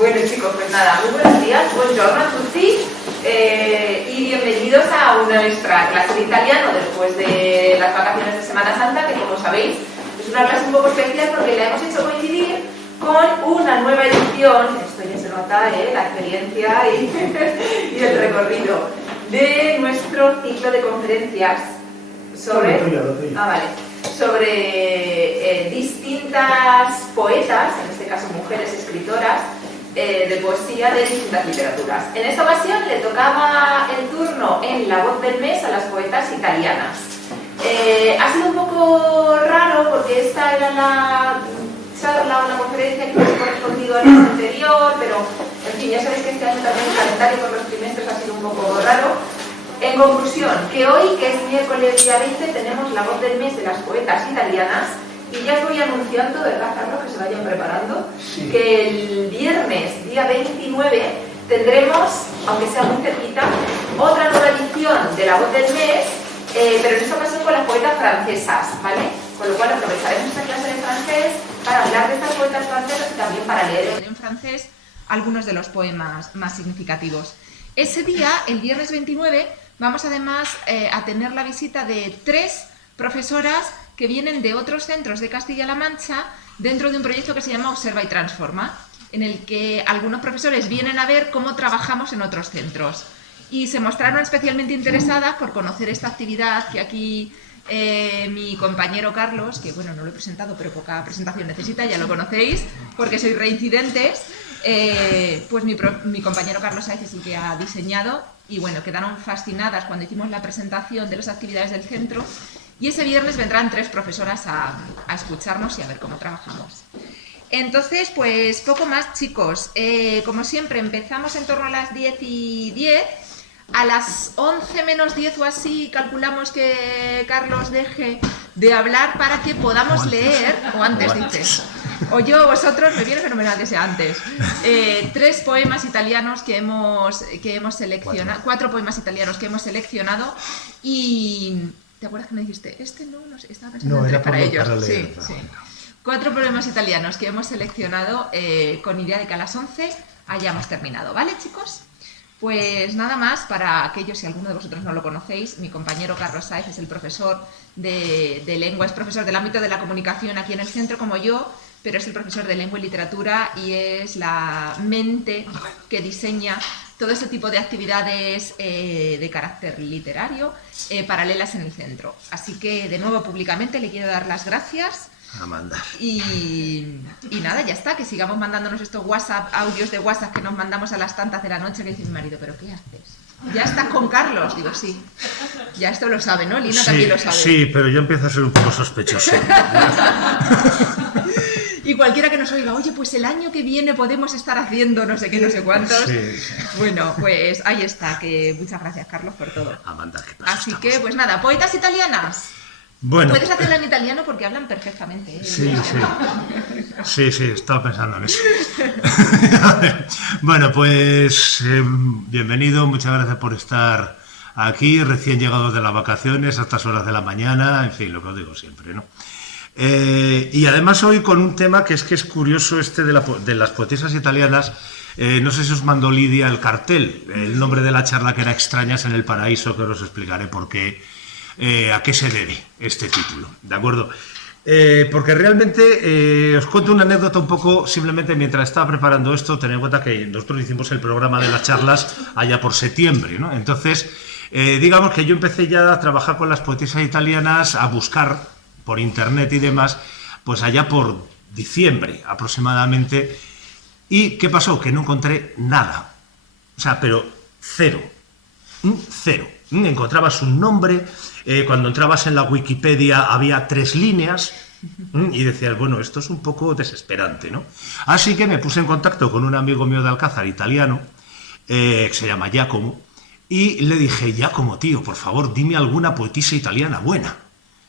Bueno chicos, pues nada, muy buenos días, buongiorno a tutti y bienvenidos a nuestra clase de italiano después de las vacaciones de Semana Santa, que como sabéis es una clase un poco especial porque la hemos hecho coincidir con una nueva edición, esto ya se nota, la experiencia y el recorrido de nuestro ciclo de conferencias sobre distintas poetas, en este caso mujeres escritoras, de poesía de distintas literaturas. En esta ocasión le tocaba el turno en La Voz del Mes a las poetas italianas. Ha sido un poco raro porque esta era la charla o la conferencia que hemos correspondido al mes anterior, pero en fin, ya sabéis que este año también el calendario por los trimestres ha sido un poco raro. En conclusión, que hoy, que es miércoles día 20, tenemos La Voz del Mes de las poetas italianas. Y ya os voy anunciando, ¿verdad, Carlos? Que se vayan preparando, sí, que el viernes, día 29, tendremos, aunque sea muy cerquita, otra nueva edición de La Voz del Mes, pero en esta ocasión con las poetas francesas, ¿vale? Con lo cual aprovecharemos esta clase de francés para hablar de estas poetas francesas y también para leer en francés algunos de los poemas más significativos. Ese día, el viernes 29, vamos además a tener la visita de 3 profesoras que vienen de otros centros de Castilla-La Mancha dentro de un proyecto que se llama Observa y Transforma, en el que algunos profesores vienen a ver cómo trabajamos en otros centros. Y se mostraron especialmente interesadas por conocer esta actividad que aquí mi compañero Carlos, que bueno, no lo he presentado, pero poca presentación necesita, ya lo conocéis, porque sois reincidentes, pues mi compañero Carlos Sáez es el que ha diseñado y bueno, quedaron fascinadas cuando hicimos la presentación de las actividades del centro. Y ese viernes vendrán 3 profesoras a escucharnos y a ver cómo trabajamos. Entonces, pues poco más, chicos. Como siempre, empezamos en torno a las 10:10. A las 11 menos 10 o así calculamos que Carlos deje de hablar para que podamos leer, o antes dices, o yo, vosotros, me viene fenomenal que sea antes, 3 poemas italianos que hemos seleccionado, 4 poemas italianos que hemos seleccionado y... ¿Te acuerdas que me dijiste? No sé, estaba pensando en para ellos. Sí. 4 poemas italianos que hemos seleccionado con idea de que a las 11 hayamos terminado. ¿Vale, chicos? Pues nada más, para aquellos, si alguno de vosotros no lo conocéis, mi compañero Carlos Sáez es el profesor de lengua, es profesor del ámbito de la comunicación aquí en el centro como yo, pero es el profesor de lengua y literatura y es la mente que diseña todo ese tipo de actividades de carácter literario paralelas en el centro. Así que, de nuevo, públicamente le quiero dar las gracias. Amanda. Y nada, ya está, que sigamos mandándonos estos audios de WhatsApp que nos mandamos a las tantas de la noche, que dice mi marido, ¿pero qué haces? ¿Ya estás con Carlos? Digo, sí. Ya esto lo sabe, ¿no? Lina también lo sabe. Sí, pero yo empiezo a ser un poco sospechoso. Y cualquiera que nos oiga, oye, pues el año que viene podemos estar haciendo no sé qué, no sé cuántos. Sí. Bueno, pues ahí está, que muchas gracias, Carlos, por todo. Amanda, ¿qué pasa? Así que, pues nada, poetas italianas. Bueno. Puedes hacerlo en italiano porque hablan perfectamente. Sí, estaba pensando en eso. Bueno, pues bienvenido, muchas gracias por estar aquí, recién llegados de las vacaciones, a estas horas de la mañana, en fin, lo que os digo siempre, ¿no? Y además hoy con un tema que es curioso de las poetisas italianas. No sé si os mandó Lidia el cartel, el nombre de la charla, que era Extrañas en el Paraíso, que os explicaré por qué, a qué se debe este título, ¿de acuerdo? Porque realmente os cuento una anécdota un poco, simplemente mientras estaba preparando esto. Tened en cuenta que nosotros hicimos el programa de las charlas allá por septiembre, ¿no? Entonces, digamos que yo empecé ya a trabajar con las poetisas italianas, a buscar por internet y demás, pues allá por diciembre aproximadamente. ¿Y qué pasó? Que no encontré nada. O sea, pero cero. Encontrabas un nombre, cuando entrabas en la Wikipedia había 3 líneas y decías, bueno, esto es un poco desesperante, ¿no? Así que me puse en contacto con un amigo mío de Alcázar, italiano, que se llama Giacomo, y le dije, Giacomo, tío, por favor, dime alguna poetisa italiana buena.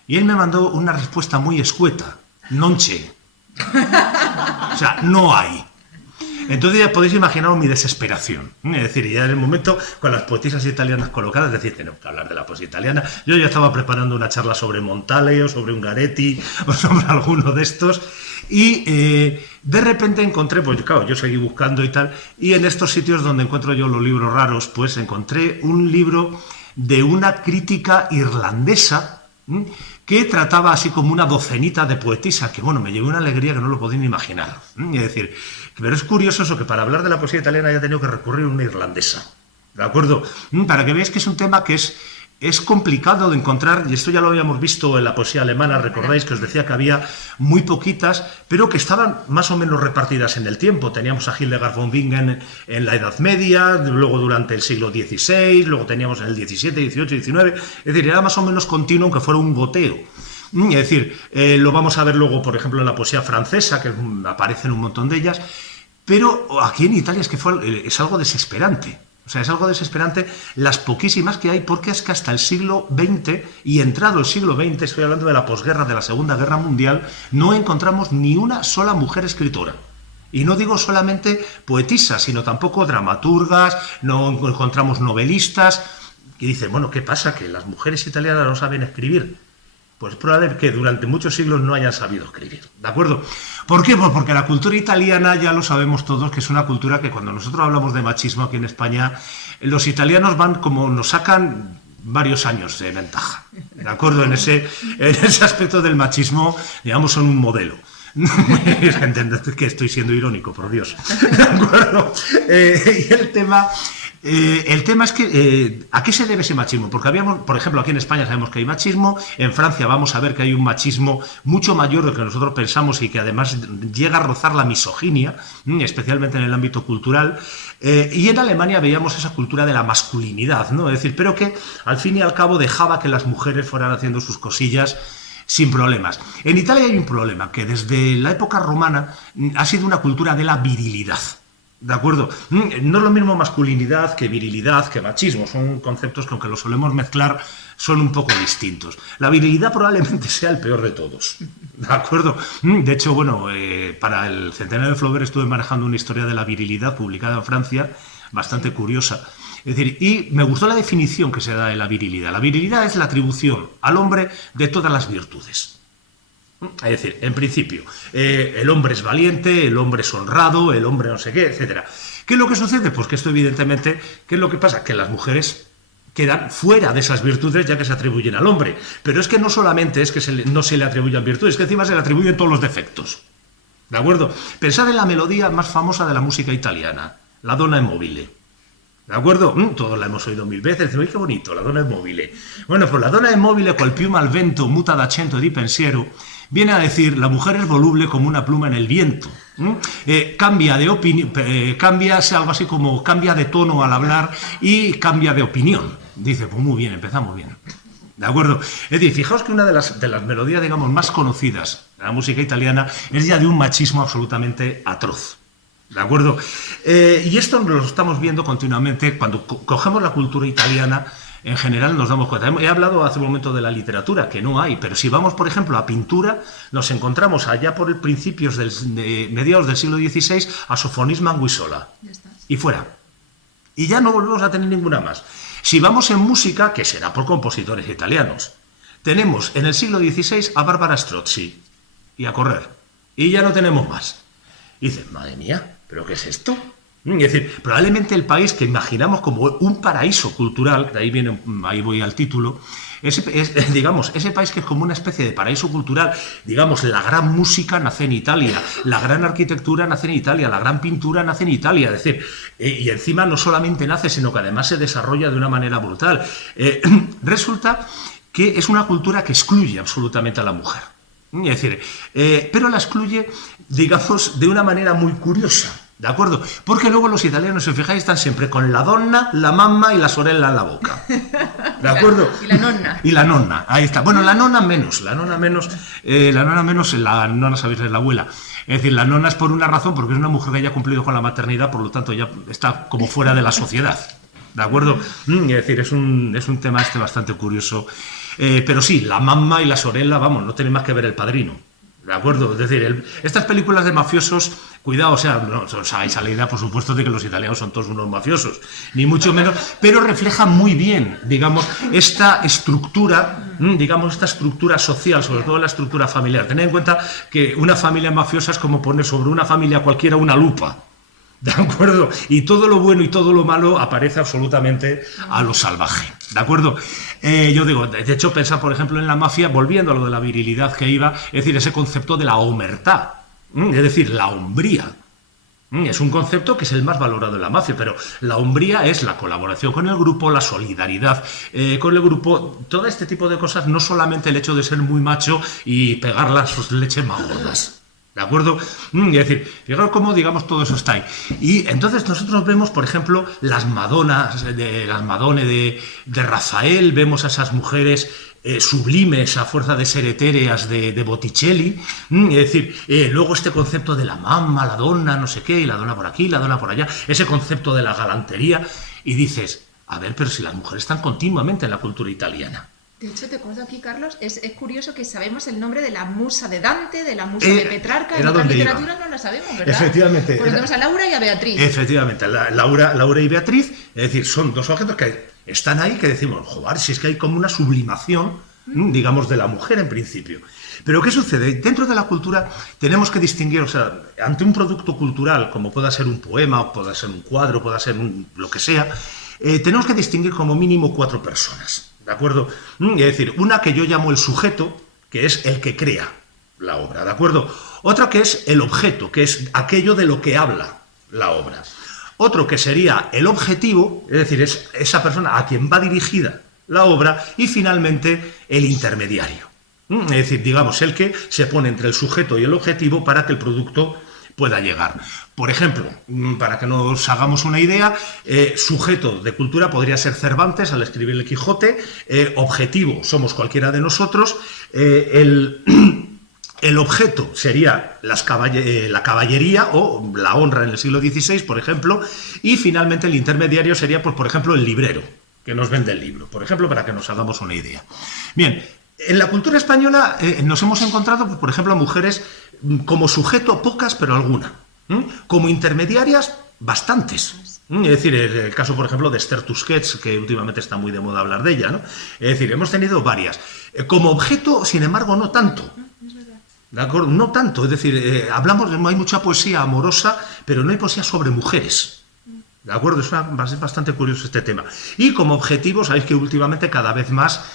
Y él me mandó una respuesta muy escueta, non c'è. O sea, no hay. Entonces ya podéis imaginaros mi desesperación. Es decir, ya en el momento con las poetisas italianas colocadas, es decir, tenemos que hablar de la poesía italiana. Yo ya estaba preparando una charla sobre Montale o sobre Ungaretti o sobre alguno de estos. Y de repente encontré, pues claro, yo seguí buscando y tal, y en estos sitios donde encuentro yo los libros raros, pues encontré un libro de una crítica irlandesa que trataba así como una docenita de poetisas, que bueno, me llevó una alegría que no lo podéis ni imaginar. Es decir, pero es curioso eso, que para hablar de la poesía italiana haya tenido que recurrir a una irlandesa, ¿de acuerdo? Para que veáis que es un tema que es complicado de encontrar, y esto ya lo habíamos visto en la poesía alemana, recordáis que os decía que había muy poquitas, pero que estaban más o menos repartidas en el tiempo. Teníamos a Hildegard von Bingen en la Edad Media, luego durante el siglo XVI, luego teníamos en el XVII, XVIII, XIX, es decir, era más o menos continuo, aunque fuera un goteo. Es decir, lo vamos a ver luego, por ejemplo, en la poesía francesa, que aparecen un montón de ellas, pero aquí en Italia es algo desesperante. O sea, es algo desesperante las poquísimas que hay, porque es que hasta el siglo XX, y entrado el siglo XX, estoy hablando de la posguerra, de la Segunda Guerra Mundial, no encontramos ni una sola mujer escritora. Y no digo solamente poetisas, sino tampoco dramaturgas, no encontramos novelistas. Y dicen, bueno, ¿qué pasa? ¿Que las mujeres italianas no saben escribir? Pues es probable que durante muchos siglos no hayan sabido escribir, ¿de acuerdo? ¿Por qué? Pues porque la cultura italiana, ya lo sabemos todos, que es una cultura que cuando nosotros hablamos de machismo aquí en España, los italianos van como nos sacan varios años de ventaja, ¿de acuerdo? En ese aspecto del machismo, digamos, son un modelo. Entended que estoy siendo irónico, por Dios. ¿De acuerdo? Y el tema es que, ¿a qué se debe ese machismo? Porque por ejemplo, aquí en España sabemos que hay machismo, en Francia vamos a ver que hay un machismo mucho mayor de lo que nosotros pensamos y que además llega a rozar la misoginia, especialmente en el ámbito cultural, y en Alemania veíamos esa cultura de la masculinidad, ¿no? Es decir, pero que al fin y al cabo dejaba que las mujeres fueran haciendo sus cosillas sin problemas. En Italia hay un problema, que desde la época romana ha sido una cultura de la virilidad. ¿De acuerdo? No es lo mismo masculinidad que virilidad, que machismo. Son conceptos que, aunque los solemos mezclar, son un poco distintos. La virilidad probablemente sea el peor de todos. ¿De acuerdo? De hecho, bueno, para el centenario de Flaubert estuve manejando una historia de la virilidad publicada en Francia, bastante curiosa. Es decir, y me gustó la definición que se da de la virilidad. La virilidad es la atribución al hombre de todas las virtudes. Es decir, en principio, el hombre es valiente, el hombre es honrado, el hombre no sé qué, etc. ¿Qué es lo que sucede? Pues que esto evidentemente, ¿qué es lo que pasa? Que las mujeres quedan fuera de esas virtudes ya que se atribuyen al hombre. Pero es que no solamente es que no se le atribuyan virtudes, es que encima se le atribuyen todos los defectos. ¿De acuerdo? Pensad en la melodía más famosa de la música italiana, la Donna è mobile. ¿De acuerdo? Todos la hemos oído mil veces. ¡Ay, qué bonito! La Donna è mobile. Bueno, pues la Donna è mobile, col piuma al vento, muta d'accento di pensiero, viene a decir, la mujer es voluble como una pluma en el viento. Cambia de opinión, cambia algo así como cambia de tono al hablar y cambia de opinión. Dice, pues muy bien, empezamos bien. ¿De acuerdo? Es decir, fijaos que una de las melodías, digamos, más conocidas de la música italiana es ya de un machismo absolutamente atroz. ¿De acuerdo? Y esto lo estamos viendo continuamente cuando cogemos la cultura italiana. En general nos damos cuenta. He hablado hace un momento de la literatura, que no hay, pero si vamos, por ejemplo, a pintura, nos encontramos allá por principios de mediados del siglo XVI a Sofonis Manguisola. Y fuera. Y ya no volvemos a tener ninguna más. Si vamos en música, que será por compositores italianos, tenemos en el siglo XVI a Barbara Strozzi. Y a correr. Y ya no tenemos más. Y dices, madre mía, ¿pero qué es esto? Es decir, probablemente el país que imaginamos como un paraíso cultural, de ahí voy al título, digamos, ese país que es como una especie de paraíso cultural, digamos, la gran música nace en Italia, la gran arquitectura nace en Italia, la gran pintura nace en Italia, es decir, y encima no solamente nace, sino que además se desarrolla de una manera brutal. Resulta que es una cultura que excluye absolutamente a la mujer. Es decir, pero la excluye, digamos, de una manera muy curiosa. ¿De acuerdo? Porque luego los italianos, si os fijáis, están siempre con la donna, la mamma y la sorella en la boca. ¿De acuerdo? Y la nonna. Y la nonna, ahí está. Bueno, la nonna menos, la nonna sabéis, es la abuela. Es decir, la nonna es por una razón, porque es una mujer que ya ha cumplido con la maternidad, por lo tanto ya está como fuera de la sociedad. ¿De acuerdo? Es decir, es un tema bastante curioso. Pero sí, la mamma y la sorella, vamos, no tiene más que ver El Padrino. ¿De acuerdo? Es decir, estas películas de mafiosos Cuidado, o sea, no os hagáis a la idea, por supuesto, de que los italianos son todos unos mafiosos, ni mucho menos, pero refleja muy bien, digamos, esta estructura, social, sobre todo la estructura familiar. Tened en cuenta que una familia mafiosa es como poner sobre una familia cualquiera una lupa, ¿de acuerdo? Y todo lo bueno y todo lo malo aparece absolutamente a lo salvaje, ¿de acuerdo? Yo digo, de hecho, pensar, por ejemplo, en la mafia, volviendo a lo de la virilidad que iba, es decir, ese concepto de la omertad, es decir, la hombría. Es un concepto que es el más valorado en la mafia, pero la hombría es la colaboración con el grupo, la solidaridad con el grupo, todo este tipo de cosas, no solamente el hecho de ser muy macho y pegar las leches más gordas. ¿De acuerdo? Es decir, fijaros cómo, digamos, todo eso está ahí. Y entonces nosotros vemos, por ejemplo, las Madonas, las Madone de Rafael, vemos a esas mujeres sublimes a fuerza de ser etéreas de Botticelli, es decir, luego este concepto de la mamma, la donna, no sé qué, y la donna por aquí, la donna por allá, ese concepto de la galantería, y dices, a ver, pero si las mujeres están continuamente en la cultura italiana. De hecho, te acuerdo aquí, Carlos, es curioso que sabemos el nombre de la musa de Dante, de la musa de Petrarca, en la literatura no la sabemos, ¿verdad? Efectivamente. Pues tenemos a Laura y a Beatriz. Efectivamente, Laura y Beatriz, es decir, son dos objetos que están ahí que decimos, joder, si es que hay como una sublimación, digamos, de la mujer en principio. Pero ¿qué sucede? Dentro de la cultura tenemos que distinguir, o sea, ante un producto cultural, como pueda ser un poema, o pueda ser un cuadro, pueda ser lo que sea, tenemos que distinguir como mínimo 4 personas. ¿De acuerdo? Es decir, una que yo llamo el sujeto, que es el que crea la obra, ¿de acuerdo? Otra que es el objeto, que es aquello de lo que habla la obra. Otro que sería el objetivo, es decir, es esa persona a quien va dirigida la obra. Y finalmente el intermediario. Es decir, digamos, el que se pone entre el sujeto y el objetivo para que el producto pueda llegar. Por ejemplo, para que nos hagamos una idea, sujeto de cultura podría ser Cervantes al escribir el Quijote, objetivo somos cualquiera de nosotros, el objeto sería la caballería o la honra en el siglo XVI, por ejemplo, y finalmente el intermediario sería, pues, por ejemplo, el librero, que nos vende el libro, por ejemplo, para que nos hagamos una idea. Bien, en la cultura española nos hemos encontrado, por ejemplo, a mujeres como sujeto, pocas, pero alguna. Como intermediarias, bastantes. Es decir, el caso, por ejemplo, de Esther Tusquets, que últimamente está muy de moda hablar de ella, ¿no? Es decir, hemos tenido varias. Como objeto, sin embargo, no tanto. ¿De acuerdo? No tanto. Es decir, hay mucha poesía amorosa, pero no hay poesía sobre mujeres. ¿De acuerdo? Es bastante curioso este tema. Y como objetivo, sabéis que últimamente cada vez más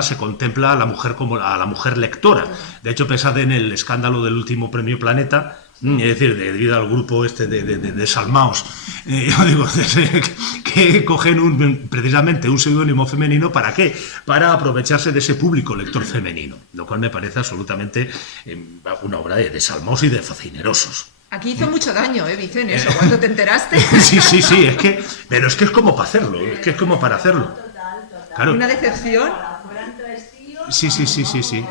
se contempla a la mujer como a la mujer lectora. De hecho, pensad en el escándalo del último Premio Planeta, es decir, debido al grupo este de Salmaos, yo digo, que cogen precisamente un seudónimo femenino, ¿para qué? Para aprovecharse de ese público lector femenino, lo cual me parece absolutamente una obra de Salmaos y de facinerosos. Aquí hizo mucho daño, Vicente, eso, cuando te enteraste. Sí, pero es que es como para hacerlo, es que es como para hacerlo. Claro. Una decepción. Sí. Sí.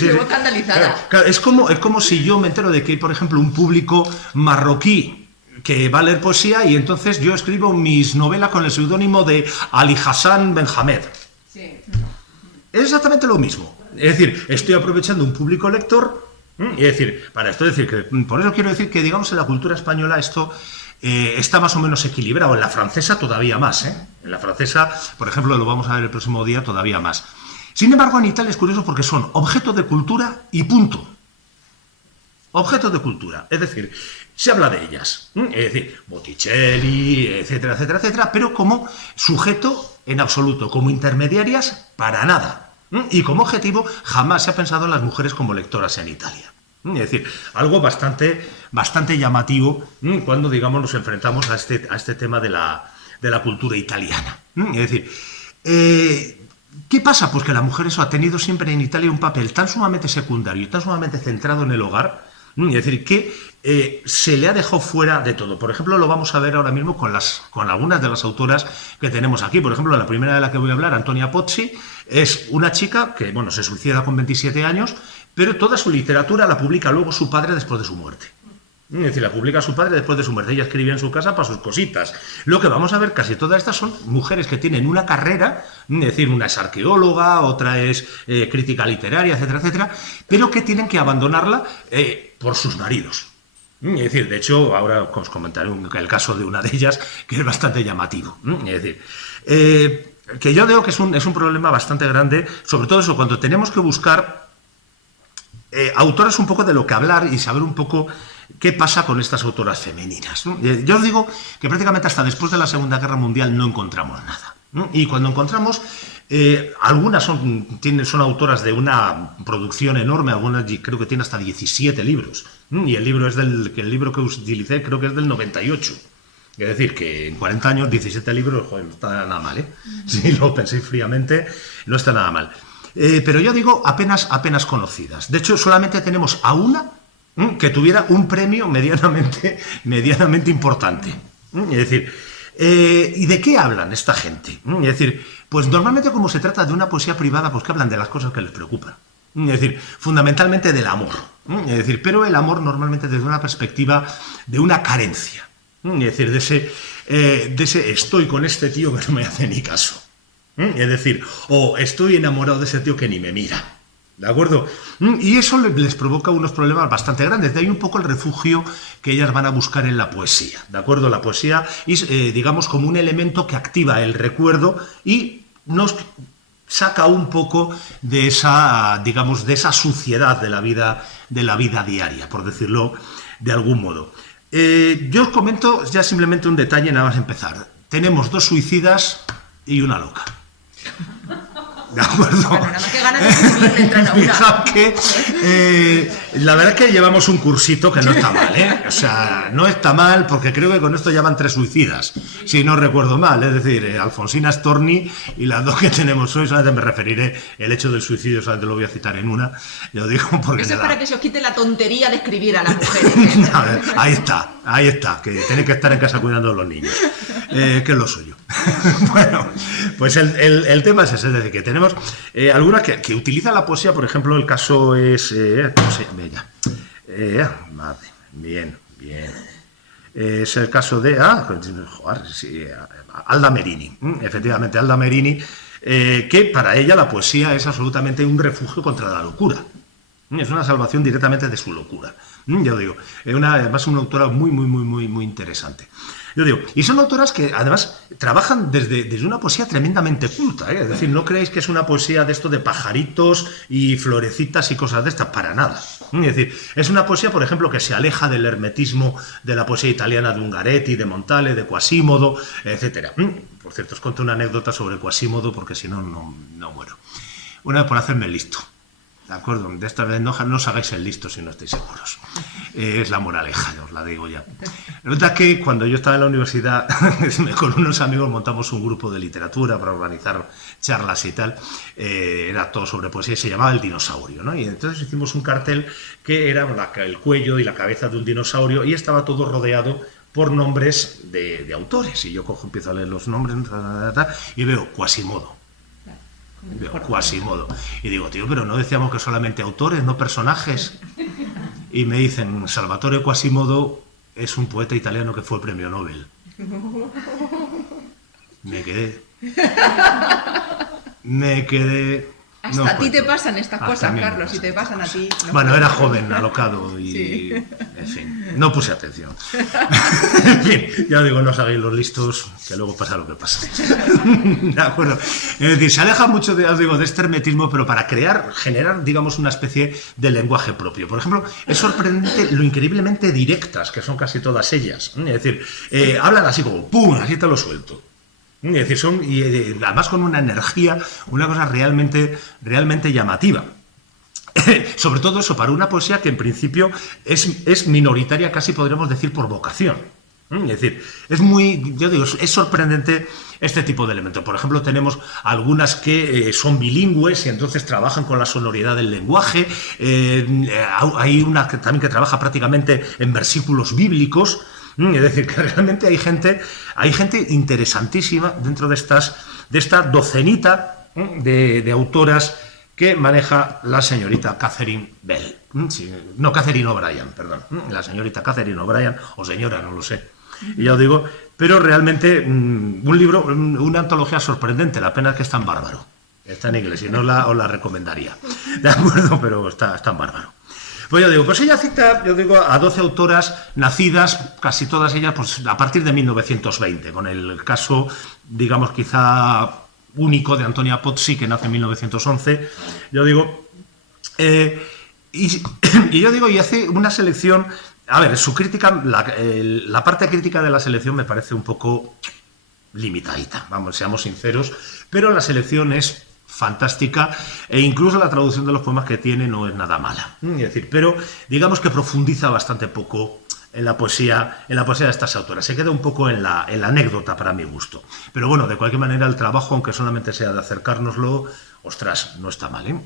Luego escandalizada. Claro, es como si yo me entero de que hay, por ejemplo, un público marroquí que va a leer poesía y entonces yo escribo mis novelas con el seudónimo de Ali Hassan Benhamed. Sí. Es exactamente lo mismo. Es decir, estoy aprovechando un público lector. Y decir, para esto, decir que por eso quiero decir que, digamos, en la cultura española esto está más o menos equilibrado. En la francesa todavía más, En la francesa, por ejemplo, lo vamos a ver el próximo día, todavía más. Sin embargo, en Italia es curioso porque son objetos de cultura y punto. Objetos de cultura, es decir, se habla de ellas, es decir, Botticelli, etcétera, etcétera, etcétera, pero como sujeto en absoluto, como intermediarias para nada. Y como objetivo jamás se ha pensado en las mujeres como lectoras en Italia. Es decir, algo bastante llamativo cuando, digamos, nos enfrentamos a este tema de la cultura italiana. Es decir, ¿qué pasa? Pues que la mujer ha tenido siempre en Italia un papel tan sumamente secundario y tan sumamente centrado en el hogar, es decir, que se le ha dejado fuera de todo. Por ejemplo, lo vamos a ver ahora mismo con algunas de las autoras que tenemos aquí. Por ejemplo, la primera de la que voy a hablar, Antonia Pozzi, es una chica que, se suicida con 27 años, pero toda su literatura la publica luego su padre después de su muerte. Es decir, la publica su padre después de su muerte. Ella escribía en su casa para sus cositas. Lo que vamos a ver, casi todas estas son mujeres que tienen una carrera, es decir, una es arqueóloga, otra es crítica literaria, etcétera, etcétera, pero que tienen que abandonarla por sus maridos. Es decir, de hecho, ahora os comentaré el caso de una de ellas, que es bastante llamativo. Es decir, que yo digo que es un problema bastante grande, sobre todo eso, cuando tenemos que buscar autoras un poco de lo que hablar y saber un poco qué pasa con estas autoras femeninas, ¿no? Yo os digo que prácticamente hasta después de la Segunda Guerra Mundial no encontramos nada, ¿no? Y cuando encontramos, algunas son autoras de una producción enorme, algunas creo que tienen hasta 17 libros, y el libro que utilicé creo que es del 98. Es decir, que en 40 años, 17 libros, joder, no está nada mal, ¿eh? Si lo penséis fríamente, no está nada mal. Pero yo digo apenas conocidas. De hecho, solamente tenemos a una que tuviera un premio medianamente importante. Es decir, ¿y de qué hablan esta gente? Es decir, pues normalmente como se trata de una poesía privada, pues que hablan de las cosas que les preocupan. Es decir, fundamentalmente del amor. Es decir, pero el amor normalmente desde una perspectiva de una carencia. Es decir, de ese estoy con este tío que no me hace ni caso. Es decir, o estoy enamorado de ese tío que ni me mira. ¿De acuerdo? Y eso les provoca unos problemas bastante grandes. De ahí un poco el refugio que ellas van a buscar en la poesía. ¿De acuerdo? La poesía es, digamos, como un elemento que activa el recuerdo y nos saca un poco de esa, digamos, de esa suciedad de la vida diaria, por decirlo de algún modo. Yo os comento ya simplemente un detalle nada más empezar. Tenemos 2 suicidas y una loca. ¿De acuerdo? Bueno, nada más que ganas de escribirle entran a una. Fija que la verdad es que llevamos un cursito que no está mal, ¿eh? O sea, no está mal porque creo que con esto ya van 3 suicidas, si no recuerdo mal. Es decir, Alfonsina Storni y las 2 que tenemos hoy, solamente me referiré el hecho del suicidio, solamente lo voy a citar en una. Yo digo porque eso es para que se os quite la tontería de escribir a las mujeres. No, ahí está, que tiene que estar en casa cuidando a los niños, que es lo suyo. Bueno, pues el tema es ese, es decir, que tenemos algunas que utilizan la poesía, por ejemplo, el caso es... ¿cómo se llama ella? Madre, bien. Es el caso de... Alda Merini, efectivamente, Alda Merini, que para ella la poesía es absolutamente un refugio contra la locura. Es una salvación directamente de su locura. Yo digo, además una autora muy interesante. Yo digo, y son autoras que además trabajan desde una poesía tremendamente culta, ¿eh? Es decir, no creéis que es una poesía de esto de pajaritos y florecitas y cosas de estas, para nada. Es decir, es una poesía, por ejemplo, que se aleja del hermetismo de la poesía italiana de Ungaretti, de Montale, de Quasimodo, etcétera. Por cierto, os cuento una anécdota sobre Quasimodo porque si no muero. Una vez por hacerme listo. ¿De acuerdo? De esta vez no os hagáis el listo si no estáis seguros. Es la moraleja, os la digo ya. Resulta que cuando yo estaba en la universidad, con unos amigos montamos un grupo de literatura para organizar charlas y tal. Era todo sobre poesía y se llamaba El Dinosaurio, ¿no? Y entonces hicimos un cartel que era el cuello y la cabeza de un dinosaurio y estaba todo rodeado por nombres de autores. Y yo empiezo a leer los nombres y veo Quasimodo. Quasimodo. Y digo, tío, pero no decíamos que solamente autores, no personajes. Y me dicen, Salvatore Quasimodo es un poeta italiano que fue premio Nobel. Me quedé. Hasta no a ti te cuento. pasan estas cosas, Carlos, si te pasan a ti. No bueno, puedo. era joven, alocado y... Sí. En fin, no puse atención. En fin, ya os digo, no os hagáis los listos, que luego pasa lo que pasa. ¿De acuerdo? Es decir, se aleja mucho de este hermetismo, pero para generar, digamos, una especie de lenguaje propio. Por ejemplo, es sorprendente lo increíblemente directas que son casi todas ellas. Es decir, hablan así como, ¡pum!, así te lo suelto. Es decir, además con una energía, una cosa realmente llamativa. Sobre todo eso, para una poesía que en principio es minoritaria, casi podríamos decir por vocación. Es decir, es sorprendente este tipo de elementos. Por ejemplo, tenemos algunas que son bilingües y entonces trabajan con la sonoridad del lenguaje. Hay una también que trabaja prácticamente en versículos bíblicos. Es decir, que realmente hay gente interesantísima dentro de esta docenita de autoras que maneja la señorita Catherine Bell. Sí, no, Catherine O'Brien, perdón. La señorita Catherine O'Brien, o señora, no lo sé. Y ya os digo, pero realmente un libro, una antología sorprendente, la pena es que es tan bárbaro. Está en inglés, y no os la recomendaría. ¿De acuerdo? Pero está en bárbaro. Pues yo digo, pues ella cita, yo digo, a 12 autoras nacidas, casi todas ellas, pues a partir de 1920, con el caso, digamos, quizá único de Antonia Pozzi, que nace en 1911. Yo digo, y yo digo, y hace una selección. A ver, su crítica, la parte crítica de la selección me parece un poco limitadita, vamos, seamos sinceros, pero la selección es fantástica e incluso la traducción de los poemas que tiene no es nada mala. Es decir, pero digamos que profundiza bastante poco en la poesía de estas autoras. Se queda un poco en la anécdota para mi gusto. Pero bueno, de cualquier manera el trabajo, aunque solamente sea de acercárnoslo, ostras, no está mal, ¿eh?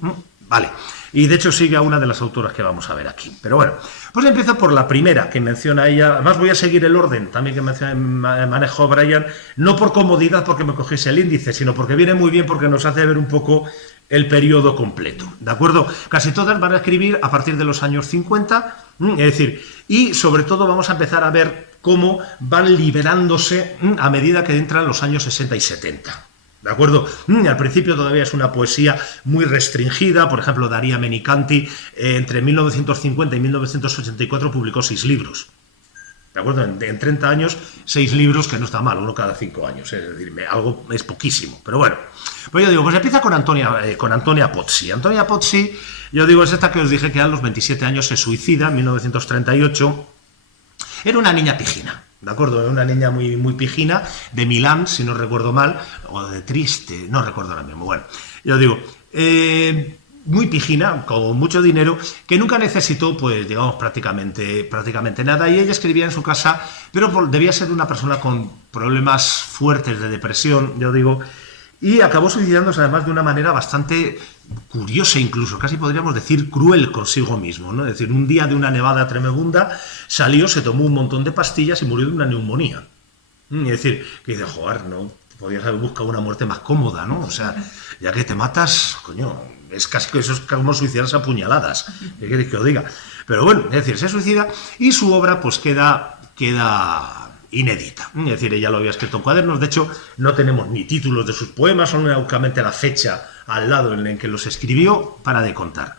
Vale, y de hecho sigue a una de las autoras que vamos a ver aquí. Pero bueno, pues empiezo por la primera que menciona ella. Además voy a seguir el orden también que manejó Brian, no por comodidad porque me cogiese el índice, sino porque viene muy bien porque nos hace ver un poco el periodo completo, ¿de acuerdo? Casi todas van a escribir a partir de los años 50, es decir, y sobre todo vamos a empezar a ver cómo van liberándose a medida que entran los años 60 y 70. ¿De acuerdo? Al principio todavía es una poesía muy restringida. Por ejemplo, Daria Menicanti entre 1950 y 1984 publicó 6 libros. ¿De acuerdo? En 30 años, 6 libros, que no está mal, uno cada 5 años. Es decir, algo es poquísimo. Pero bueno, pues yo digo, pues empieza con Antonia Pozzi. Antonia Pozzi, yo digo, es esta que os dije que a los 27 años se suicida en 1938. Era una niña pijina. ¿De acuerdo? Una niña muy, muy pijina, de Milán, si no recuerdo mal, o de Trieste, no recuerdo ahora mismo. Bueno, yo digo, muy pijina, con mucho dinero, que nunca necesitó, pues, digamos, prácticamente nada. Y ella escribía en su casa, pero debía ser una persona con problemas fuertes de depresión, yo digo, y acabó suicidándose además de una manera bastante curiosa, incluso, casi podríamos decir cruel consigo mismo, ¿no? Es decir, un día de una nevada tremenda salió, se tomó un montón de pastillas y murió de una neumonía. Es decir, que dice, joder, no, podías haber buscado una muerte más cómoda, ¿no? O sea, ya que te matas, coño, es casi que eso es como suicidarse a puñaladas, ¿qué queréis que os diga? Pero bueno, es decir, se suicida y su obra pues queda inédita. Es decir, ella lo había escrito en cuadernos. De hecho, no tenemos ni títulos de sus poemas, son únicamente la fecha al lado en el que los escribió para de contar.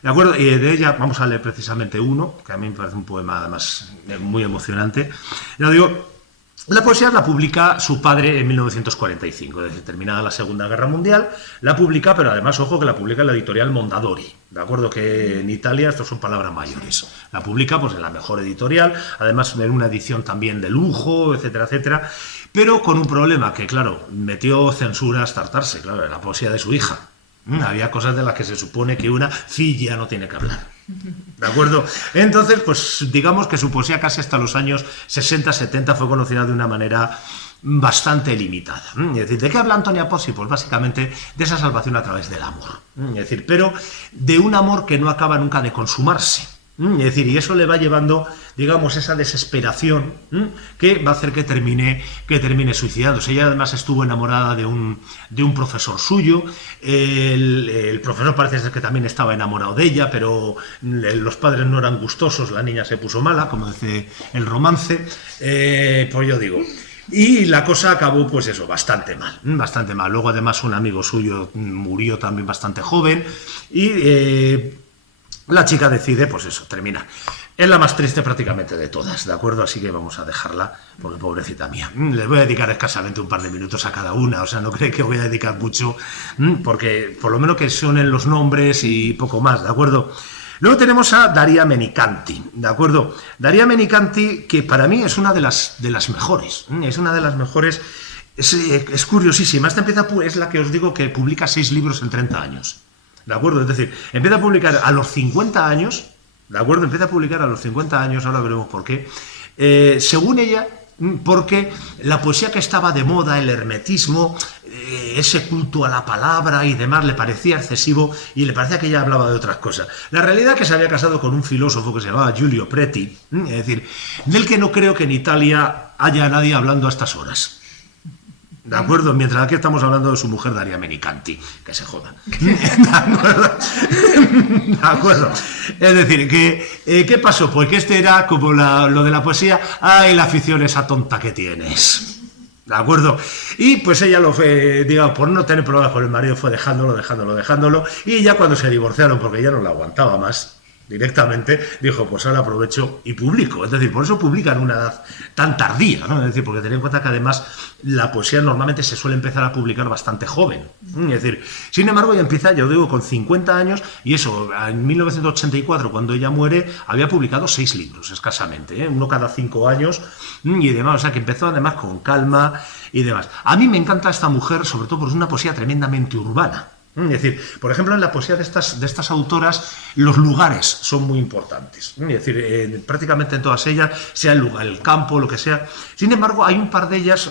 ¿De acuerdo? Y de ella vamos a leer precisamente uno, que a mí me parece un poema además muy emocionante. Ya digo, la poesía la publica su padre en 1945, desde terminada la Segunda Guerra Mundial, la publica, pero además, ojo, que la publica en la editorial Mondadori, ¿de acuerdo? Que en Italia esto son palabras mayores. La publica pues en la mejor editorial, además en una edición también de lujo, etcétera, etcétera, pero con un problema que, claro, metió censura hasta hartarse, claro, la poesía de su hija. Había cosas de las que se supone que una filla no tiene que hablar. ¿De acuerdo? Entonces, pues digamos que su poesía casi hasta los años 60-70 fue conocida de una manera bastante limitada. Es decir, ¿de qué habla Antonia Pozzi? Pues básicamente de esa salvación a través del amor. Es decir, pero de un amor que no acaba nunca de consumarse. Es decir, y eso le va llevando, digamos, esa desesperación que va a hacer que termine suicidándose. Ella además estuvo enamorada de un profesor suyo. El profesor parece ser que también estaba enamorado de ella, pero los padres no eran gustosos, la niña se puso mala, como dice el romance. Pues yo digo, y la cosa acabó, pues eso, bastante mal. Luego además un amigo suyo murió también bastante joven y la chica decide, pues eso, terminar. Es la más triste prácticamente de todas, ¿de acuerdo? Así que vamos a dejarla, porque pobrecita mía. Les voy a dedicar escasamente un par de minutos a cada una, o sea, no creo que voy a dedicar mucho, porque por lo menos que sonen los nombres y poco más, ¿de acuerdo? Luego tenemos a Daria Menicanti, ¿de acuerdo? Daria Menicanti, que para mí es una de las mejores, es una de las mejores, es curiosísima. Esta es la que os digo que publica 6 libros en 30 años. ¿De acuerdo? Es decir, empieza a publicar a los 50 años, ¿de acuerdo? Empieza a publicar a los 50 años, ahora veremos por qué. Según ella, porque la poesía que estaba de moda, el hermetismo, ese culto a la palabra y demás, le parecía excesivo y le parecía que ella hablaba de otras cosas. La realidad es que se había casado con un filósofo que se llamaba Giulio Preti, es decir, del que no creo que en Italia haya nadie hablando a estas horas. ¿De acuerdo? Mientras aquí estamos hablando de su mujer Daria Menicanti, que se joda. ¿De acuerdo? ¿De acuerdo? Es decir, que ¿qué pasó? Pues que este era como lo de la poesía. ¡Ay, la afición esa tonta que tienes! ¿De acuerdo? Y pues ella lo fue, digamos, por no tener problemas con el marido, fue dejándolo, y ya cuando se divorciaron, porque ya no la aguantaba más, directamente dijo, pues ahora aprovecho y publico. Es decir, por eso publican a una edad tan tardía, ¿no? Es decir, porque ten en cuenta que además la poesía normalmente se suele empezar a publicar bastante joven. Es decir, sin embargo, ella empieza, yo digo, con 50 años, y eso, en 1984, cuando ella muere, había publicado 6 libros, escasamente, uno cada 5 años, y demás, o sea, que empezó además con calma y demás. A mí me encanta esta mujer, sobre todo porque es una poesía tremendamente urbana. Es decir, por ejemplo, en la poesía de estas autoras, los lugares son muy importantes. Es decir, prácticamente en todas ellas, sea el lugar, el campo, lo que sea. Sin embargo, hay un par de ellas,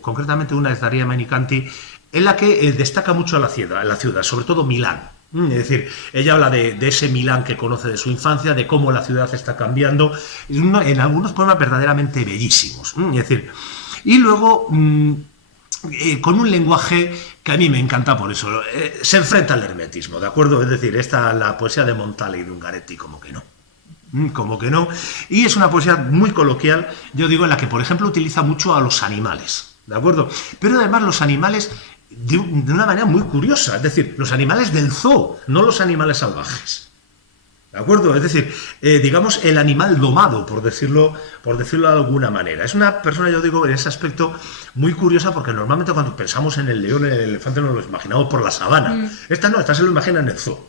concretamente una es Daria Menicanti, en la que destaca mucho la ciudad, sobre todo Milán. Es decir, ella habla de ese Milán que conoce de su infancia, de cómo la ciudad está cambiando, en algunos poemas verdaderamente bellísimos. Es decir, y luego con un lenguaje que a mí me encanta por eso, se enfrenta al hermetismo, ¿de acuerdo? Es decir, la poesía de Montale y de Ungaretti, como que no, y es una poesía muy coloquial, yo digo, en la que, por ejemplo, utiliza mucho a los animales, ¿de acuerdo? Pero además los animales de una manera muy curiosa, es decir, los animales del zoo, no los animales salvajes. ¿De acuerdo? Es decir, digamos, el animal domado, por decirlo de alguna manera. Es una persona, yo digo, en ese aspecto muy curiosa, porque normalmente cuando pensamos en el león, en el elefante, nos lo imaginamos por la sabana. Esta se lo imagina en el zoo.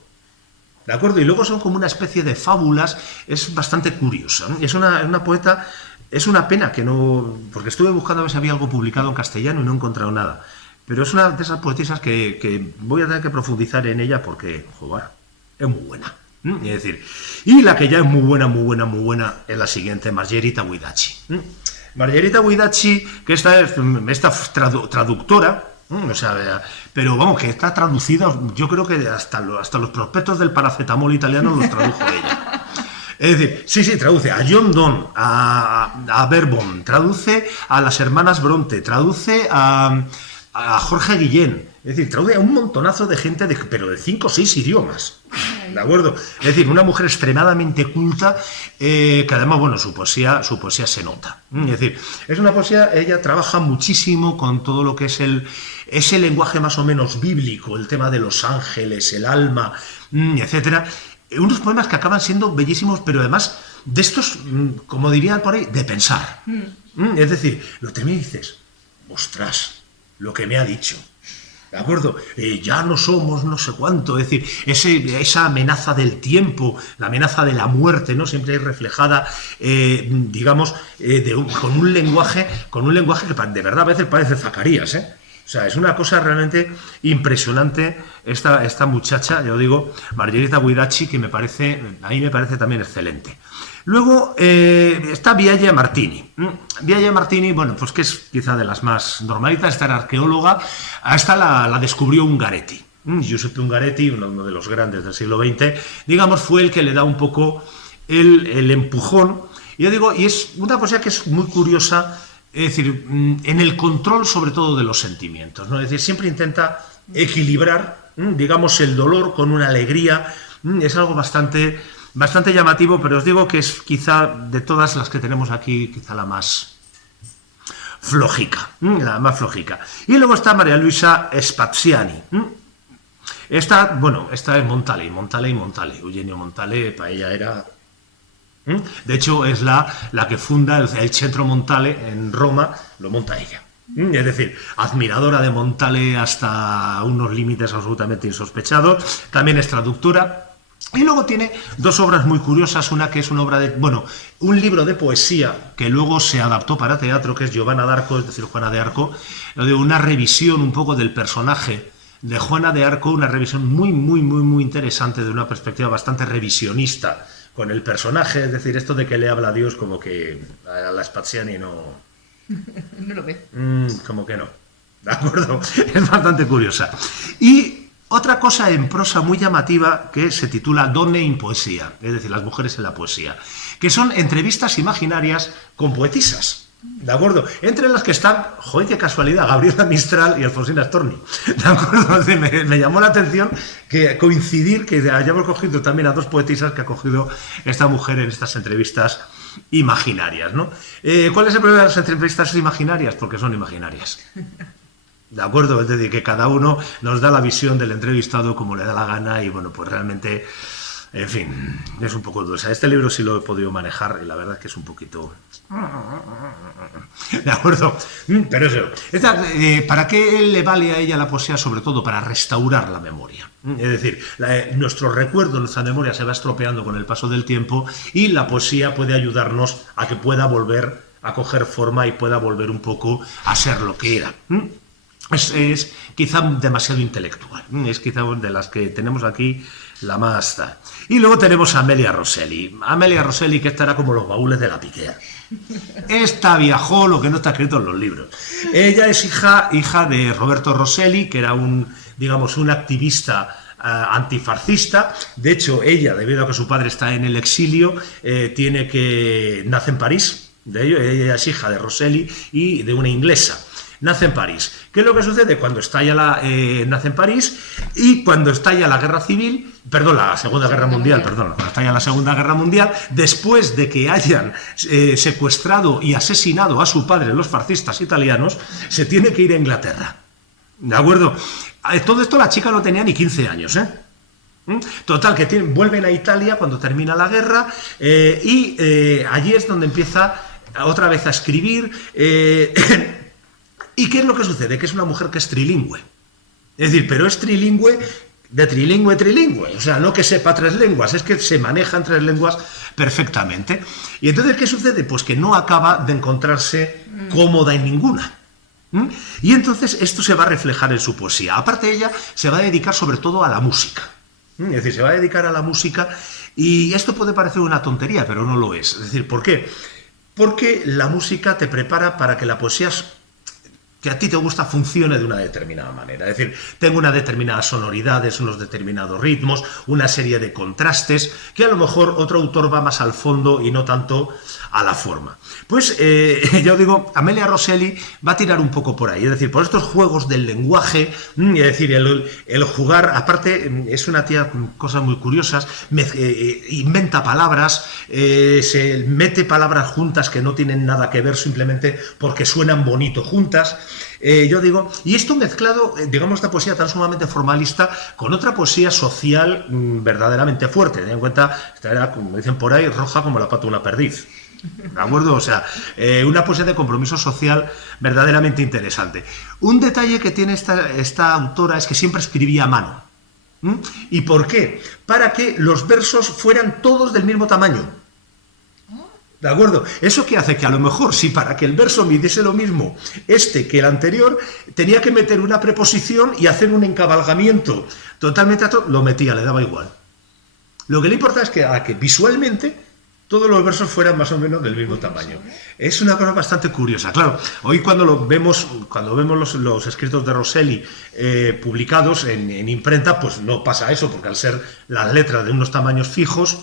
¿De acuerdo? Y luego son como una especie de fábulas, es bastante curiosa. Es una poeta, es una pena que no... Porque estuve buscando a ver si había algo publicado en castellano y no he encontrado nada. Pero es una de esas poetisas que voy a tener que profundizar en ella porque, joder, es muy buena. Es decir, y la que ya es muy buena es la siguiente, Margherita Guidacci. Margherita Guidacci, que esta traductora, o sea, pero vamos, que está traducida, yo creo que hasta los prospectos del paracetamol italiano los tradujo ella. Es decir, sí, traduce a John Donne, a Verbon, traduce a las hermanas Bronte, traduce a Jorge Guillén. Es decir, traduce a un montonazo de gente, pero de 5 o 6 idiomas. ¿De acuerdo? Es decir, una mujer extremadamente culta, que además, bueno, su poesía se nota. Es decir, es una poesía, ella trabaja muchísimo con todo lo que es ese lenguaje más o menos bíblico, el tema de los ángeles, el alma, etcétera. Unos poemas que acaban siendo bellísimos, pero además de estos, como dirían por ahí, de pensar. Es decir, lo terminas y dices, ostras, lo que me ha dicho. ¿De acuerdo? Ya no somos no sé cuánto, es decir, esa amenaza del tiempo, la amenaza de la muerte, ¿no? Siempre hay reflejada, digamos, con un lenguaje que de verdad a veces parece Zacarías, ¿eh? O sea, es una cosa realmente impresionante esta muchacha, yo digo, Margherita Guidacci, que a mí me parece también excelente. Luego está Viaglia Martini. Viaglia Martini, bueno, pues que es quizá de las más normalitas, esta era arqueóloga, esta la descubrió Ungaretti. Giuseppe Ungaretti, uno de los grandes del siglo XX, digamos, fue el que le da un poco el empujón. Y yo digo, y es una cosa que es muy curiosa, es decir, en el control sobre todo de los sentimientos, ¿no? Es decir, siempre intenta equilibrar, digamos, el dolor con una alegría. Es algo bastante llamativo, pero os digo que es quizá de todas las que tenemos aquí, quizá la más flojica. Y luego está María Luisa Spaziani. Esta es Montale, Eugenio Montale, para ella era... De hecho, es la que funda el Centro Montale en Roma, lo monta ella. Es decir, admiradora de Montale hasta unos límites absolutamente insospechados. También es traductora. Y luego tiene 2 obras muy curiosas, una que es una obra un libro de poesía que luego se adaptó para teatro, que es Giovanna d'Arco, es decir, Juana de Arco, una revisión un poco del personaje de Juana de Arco, una revisión muy interesante, de una perspectiva bastante revisionista con el personaje, es decir, esto de que le habla a Dios como que a la Spaziani no lo ve. Como que no, ¿de acuerdo? Es bastante curiosa. Y otra cosa en prosa muy llamativa que se titula Donne in Poesia, es decir, las mujeres en la poesía, que son entrevistas imaginarias con poetisas. ¿De acuerdo? Entre las que están, joder, qué casualidad, Gabriela Mistral y Alfonsina Storni. ¿De acuerdo? Me llamó la atención que coincidir que hayamos cogido también a dos poetisas que ha cogido esta mujer en estas entrevistas imaginarias, ¿no? ¿Cuál es el problema de las entrevistas imaginarias? Porque son imaginarias. ¿De acuerdo? Es decir, que cada uno nos da la visión del entrevistado como le da la gana y, bueno, pues realmente, en fin, es un poco duro. O sea, este libro sí lo he podido manejar y la verdad es que es un poquito... ¿De acuerdo? Pero eso, ¿para qué le vale a ella la poesía? Sobre todo para restaurar la memoria. Es decir, nuestro recuerdo, nuestra memoria se va estropeando con el paso del tiempo y la poesía puede ayudarnos a que pueda volver a coger forma y pueda volver un poco a ser lo que era. Es quizá demasiado intelectual, es quizá de las que tenemos aquí la más tal. Y luego tenemos a Amelia Rosselli. Amelia Rosselli, que estará como los baúles de la piquea. Esta viajó lo que no está escrito en los libros. Ella es hija de Roberto Rosselli, que era un activista antifascista. De hecho, ella, debido a que su padre está en el exilio, nace en París. Ella es hija de Rosselli y de una inglesa. Nace en París. ¿Qué es lo que sucede? Cuando nace en París y cuando estalla la guerra civil, la Segunda Guerra Mundial, cuando estalla la Segunda Guerra Mundial, después de que hayan secuestrado y asesinado a su padre los fascistas italianos, se tiene que ir a Inglaterra. ¿De acuerdo? Todo esto la chica no tenía ni 15 años, ¿eh? Total, que vuelven a Italia cuando termina la guerra y allí es donde empieza otra vez a escribir. ¿Y qué es lo que sucede? Que es una mujer que es trilingüe. Es decir, pero es trilingüe de trilingüe a trilingüe. O sea, no que sepa 3 lenguas, es que se maneja en 3 lenguas perfectamente. Y entonces, ¿qué sucede? Pues que no acaba de encontrarse cómoda en ninguna. Y entonces esto se va a reflejar en su poesía. Aparte, ella se va a dedicar sobre todo a la música. Es decir, se va a dedicar a la música y esto puede parecer una tontería, pero no lo es. Es decir, ¿por qué? Porque la música te prepara para que la poesía que a ti te gusta funcione de una determinada manera. Es decir, tengo unas determinadas sonoridades, unos determinados ritmos, una serie de contrastes, que a lo mejor otro autor va más al fondo y no tanto a la forma. Pues, yo digo, Amelia Rosselli va a tirar un poco por ahí, es decir, por estos juegos del lenguaje, es decir, el jugar, aparte, es una tía con cosas muy curiosas, inventa palabras, se mete palabras juntas que no tienen nada que ver simplemente porque suenan bonito juntas. Yo digo, y esto mezclado, digamos, esta poesía tan sumamente formalista con otra poesía social verdaderamente fuerte. Ten en cuenta, esta era, como dicen por ahí, roja como la pata de una perdiz. ¿De acuerdo? O sea, una poesía de compromiso social verdaderamente interesante. Un detalle que tiene esta autora es que siempre escribía a mano. ¿Y por qué? Para que los versos fueran todos del mismo tamaño. ¿De acuerdo? ¿Eso qué hace? Que a lo mejor, si para que el verso midiese lo mismo que el anterior, tenía que meter una preposición y hacer un encabalgamiento totalmente lo metía, le daba igual. Lo que le importa es que visualmente todos los versos fueran más o menos del mismo tamaño. Es una cosa bastante curiosa. Claro, hoy cuando vemos los escritos de Rosselli publicados en imprenta, pues no pasa eso, porque al ser las letras de unos tamaños fijos,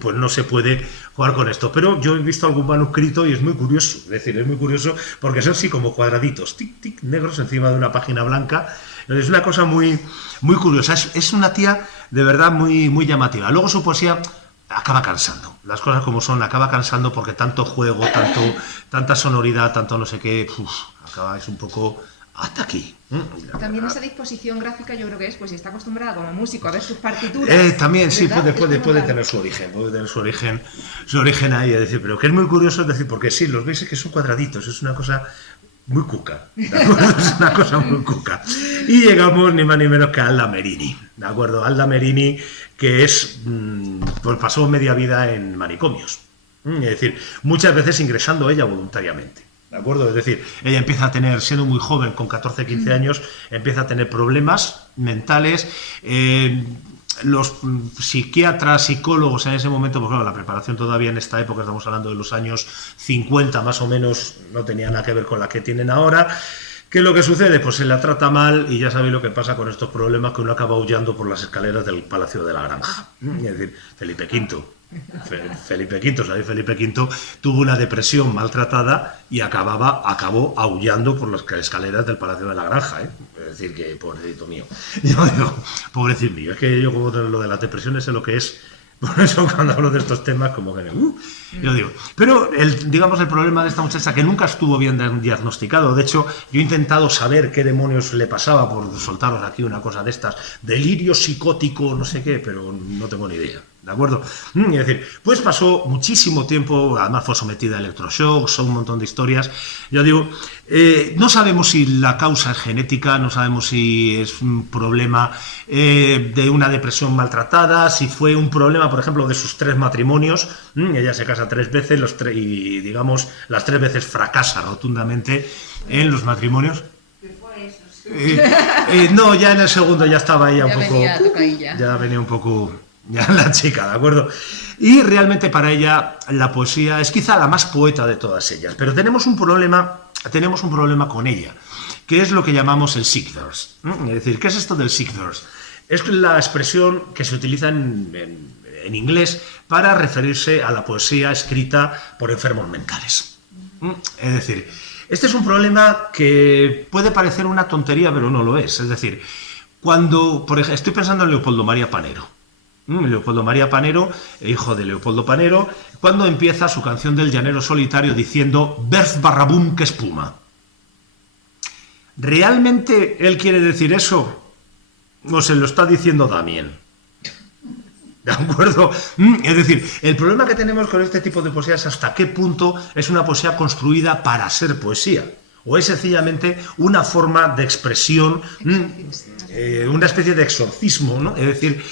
pues no se puede jugar con esto. Pero yo he visto algún manuscrito y es muy curioso. Es decir, es muy curioso porque son así como cuadraditos, tic, tic, negros encima de una página blanca. Es una cosa muy, muy curiosa. Es una tía de verdad muy, muy llamativa. Luego su poesía acaba cansando. Las cosas como son, acaba cansando porque tanto juego, tanta sonoridad, tanto no sé qué, es un poco hasta aquí. También esa disposición gráfica yo creo que es, pues si está acostumbrada como músico a ver sus partituras. También sí, puede tener su origen ahí, es decir, pero que es muy curioso, es decir, porque sí, los veis es que son cuadraditos, es una cosa muy cuca, ¿de acuerdo? Es una cosa muy cuca. Y llegamos ni más ni menos que a Alda Merini, ¿de acuerdo? Alda Merini, que pues pasó media vida en manicomios, es decir, muchas veces ingresando ella voluntariamente. ¿De acuerdo? Es decir, ella empieza a tener, siendo muy joven, con 14, 15 años, empieza a tener problemas mentales. Los psiquiatras, psicólogos en ese momento, pues claro, la preparación todavía en esta época, estamos hablando de los años 50 más o menos, no tenía nada que ver con la que tienen ahora. ¿Qué es lo que sucede? Pues se la trata mal y ya sabéis lo que pasa con estos problemas, que uno acaba huyendo por las escaleras del Palacio de la Granja. Es decir, Felipe V. Felipe V, ¿sabéis? Felipe V tuvo una depresión maltratada y acabó aullando por las escaleras del Palacio de la Granja, ¿eh? Es decir, que pobrecito mío. Yo digo, pobrecito mío, es que yo como lo de las depresiones sé lo que es. Por eso cuando hablo de estos temas como que yo digo, pero digamos el problema de esta muchacha que nunca estuvo bien diagnosticado. De hecho, yo he intentado saber qué demonios le pasaba por soltaros aquí una cosa de estas, delirio psicótico, no sé qué, pero no tengo ni idea. ¿De acuerdo? Es decir, pues pasó muchísimo tiempo, además fue sometida a electroshocks, un montón de historias. Yo digo, no sabemos si la causa es genética, no sabemos si es un problema de una depresión maltratada, si fue un problema, por ejemplo, de sus 3 matrimonios. Ella se casa 3 veces y, digamos, las 3 veces fracasa rotundamente en los matrimonios. No, ya en el segundo ya estaba ella un poco... Ya venía un poco... Ya la chica, ¿de acuerdo? Y realmente para ella la poesía es quizá la más poeta de todas ellas, pero tenemos un problema con ella, que es lo que llamamos el sick verse. Es decir, ¿qué es esto del sick verse? Es la expresión que se utiliza en inglés para referirse a la poesía escrita por enfermos mentales. Es decir, este es un problema que puede parecer una tontería, pero no lo es. Es decir, cuando, por ejemplo, estoy pensando en Leopoldo María Panero. Leopoldo María Panero, hijo de Leopoldo Panero, cuando empieza su canción del llanero solitario diciendo «Berz barrabum que espuma». ¿Realmente él quiere decir eso? ¿O se lo está diciendo Damien? ¿De acuerdo? Es decir, el problema que tenemos con este tipo de poesía es hasta qué punto es una poesía construida para ser poesía. O es sencillamente una forma de expresión, una especie de exorcismo, ¿no? Es decir,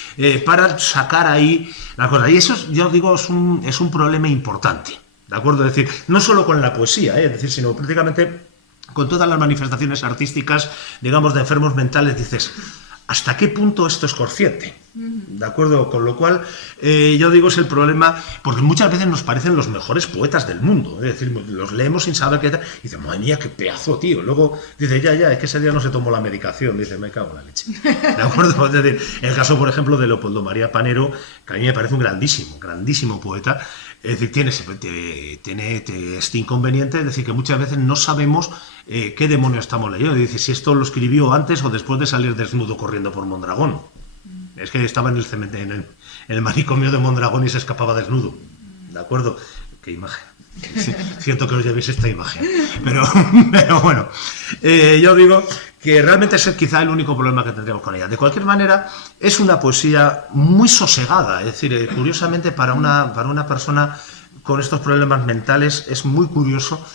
para sacar ahí la cosa. Y eso, yo digo, es un problema importante, ¿de acuerdo? Es decir, no solo con la poesía, es decir, sino prácticamente con todas las manifestaciones artísticas, digamos, de enfermos mentales, dices, ¿hasta qué punto esto es consciente? ¿De acuerdo? Con lo cual, yo digo, es el problema, porque muchas veces nos parecen los mejores poetas del mundo. Es decir, los leemos sin saber qué tal, y dicen, madre mía, qué pedazo, tío. Luego dice, ya, es que ese día no se tomó la medicación. Dice, me cago en la leche. ¿De acuerdo? Es decir, el caso, por ejemplo, de Leopoldo María Panero, que a mí me parece un grandísimo poeta. Es decir, tiene este inconveniente, es decir, que muchas veces no sabemos qué demonio estamos leyendo. Dice, si esto lo escribió antes o después de salir desnudo corriendo por Mondragón. Es que estaba en el cementerio, en el manicomio de Mondragón y se escapaba desnudo. ¿De acuerdo? Qué imagen. Sí, siento que os llevéis esta imagen. Pero bueno, yo digo que realmente ese es quizá el único problema que tendríamos con ella. De cualquier manera, es una poesía muy sosegada. Es decir, curiosamente, para una persona con estos problemas mentales es muy curioso.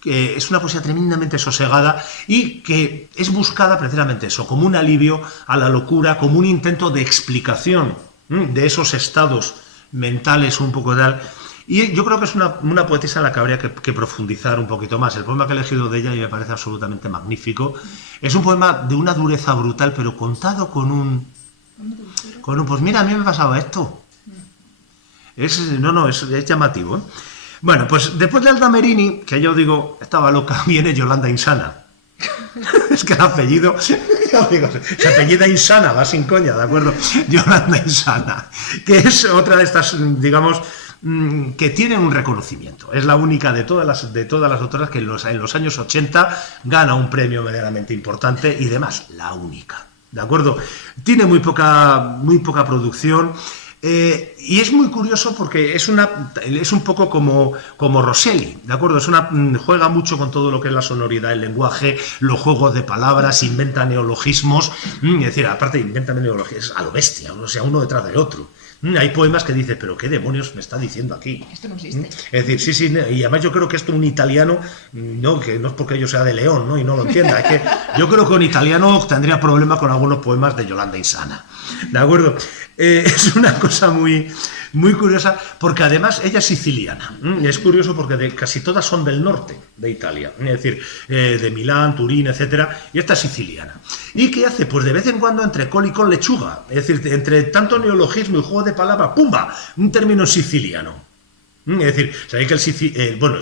Que es una poesía tremendamente sosegada y que es buscada precisamente eso, como un alivio a la locura, como un intento de explicación de esos estados mentales un poco tal. Y yo creo que es una poetisa a la que habría que profundizar un poquito más. El poema que he elegido de ella y me parece absolutamente magnífico. Es un poema de una dureza brutal, pero contado con un pues mira, a mí me pasaba esto. Es llamativo, ¿eh? Bueno, pues después de Alda Merini, que yo digo, estaba loca, viene Yolanda Insana. Es que el apellido, yo digo, se apellida Insana, va sin coña, ¿de acuerdo? Yolanda Insana, que es otra de estas, digamos, que tienen un reconocimiento. Es la única de todas las autoras que en los años 80 gana un premio medianamente importante y demás, la única, ¿de acuerdo? Tiene muy poca producción. Y es muy curioso porque es un poco como Rosselli, ¿de acuerdo? Juega mucho con todo lo que es la sonoridad, el lenguaje, los juegos de palabras, inventa neologismos, es decir, aparte inventa neologismos a lo bestia, o sea, uno detrás del otro. Hay poemas que dices, pero ¿qué demonios me está diciendo aquí? Esto no existe. Es decir, sí, y además yo creo que esto un italiano, que no es porque yo sea de León, ¿no? Y no lo entienda, es que yo creo que un italiano tendría problemas con algunos poemas de Yolanda Insana, ¿de acuerdo? Es una cosa muy, muy curiosa, porque además ella es siciliana. Es curioso porque casi todas son del norte de Italia, es decir, de Milán, Turín, etcétera, y esta es siciliana. ¿Y qué hace? Pues de vez en cuando entre col y con lechuga, es decir, entre tanto neologismo y juego de palabras, ¡pumba!, un término siciliano. Es decir, sabéis que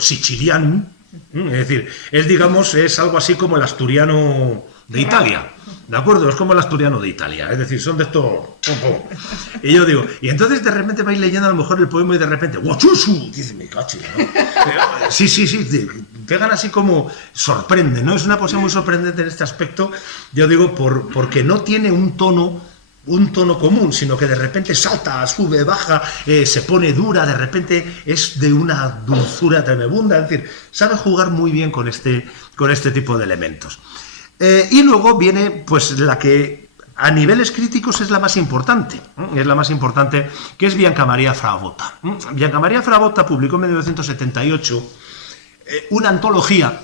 siciliano, es decir, es algo así como el asturiano de Italia. ¿de acuerdo? Es como el asturiano de Italia, es decir, son de esto... Y yo digo, y entonces de repente vais leyendo a lo mejor el poema y de repente, ¡guachusu! Dice, me cachi, ¿no? Sí, pegan así como, sorprende, ¿no? Es una poesía muy sorprendente en este aspecto, yo digo, porque no tiene un tono común, sino que de repente salta, sube, baja, se pone dura, de repente es de una dulzura tremenda, es decir, sabe jugar muy bien con este tipo de elementos. Y luego viene pues la que a niveles críticos es la más importante, que es Bianca Maria Frabotta. Bianca Maria Frabotta publicó en 1978 una antología,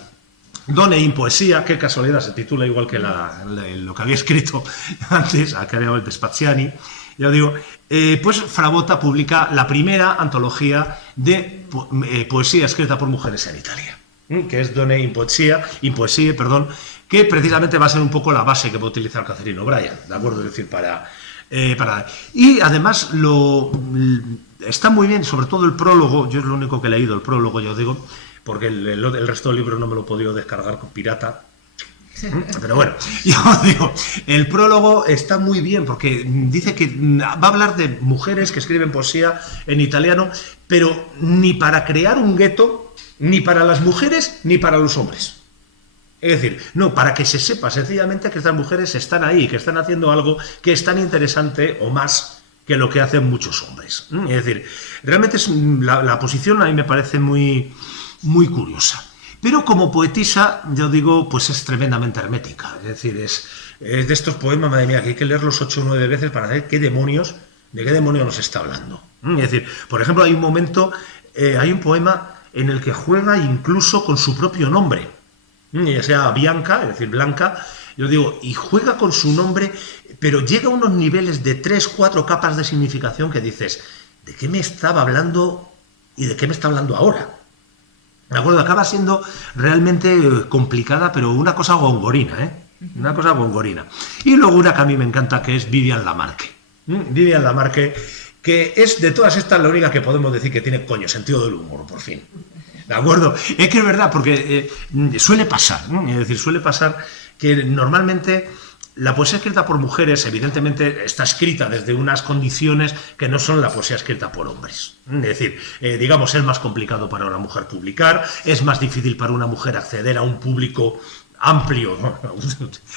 Donne in Poesia, qué casualidad, se titula igual que lo que había escrito antes, que había el Spaziani. Yo digo, pues Frabotta publica la primera antología de poesía escrita por mujeres en Italia, que es Donne in Poesia, que precisamente va a ser un poco la base que va a utilizar Catherine O'Brien, ¿de acuerdo? Es decir, y además está muy bien, sobre todo el prólogo, yo es lo único que he leído, el prólogo, yo digo, porque el resto del libro no me lo he podido descargar con pirata. Pero bueno, yo digo, el prólogo está muy bien porque dice que va a hablar de mujeres que escriben poesía en italiano, pero ni para crear un gueto, ni para las mujeres, ni para los hombres. Es decir, no, para que se sepa sencillamente que estas mujeres están ahí, que están haciendo algo que es tan interesante o más que lo que hacen muchos hombres. Es decir, realmente la posición a mí me parece muy curiosa. Pero como poetisa, yo digo, pues es tremendamente hermética. Es decir, es de estos poemas, madre mía, que hay que leerlos 8 o 9 veces para ver de qué demonios nos está hablando. Es decir, por ejemplo, hay un momento, hay un poema en el que juega incluso con su propio nombre. Ya sea Bianca, es decir, Blanca, yo digo, y juega con su nombre, pero llega a unos niveles de 3, 4 capas de significación que dices, ¿de qué me estaba hablando y de qué me está hablando ahora? ¿De acuerdo? Acaba siendo realmente complicada, pero una cosa gongorina, Una cosa gongorina. Y luego una que a mí me encanta, que es Vivian Lamarque. Vivian Lamarque, que es de todas estas la única que podemos decir que tiene sentido del humor, por fin. ¿De acuerdo? Es que es verdad, porque suele pasar, ¿no? Es decir, suele pasar que normalmente la poesía escrita por mujeres, evidentemente, está escrita desde unas condiciones que no son la poesía escrita por hombres. Es decir, digamos, es más complicado para una mujer publicar, es más difícil para una mujer acceder a un público amplio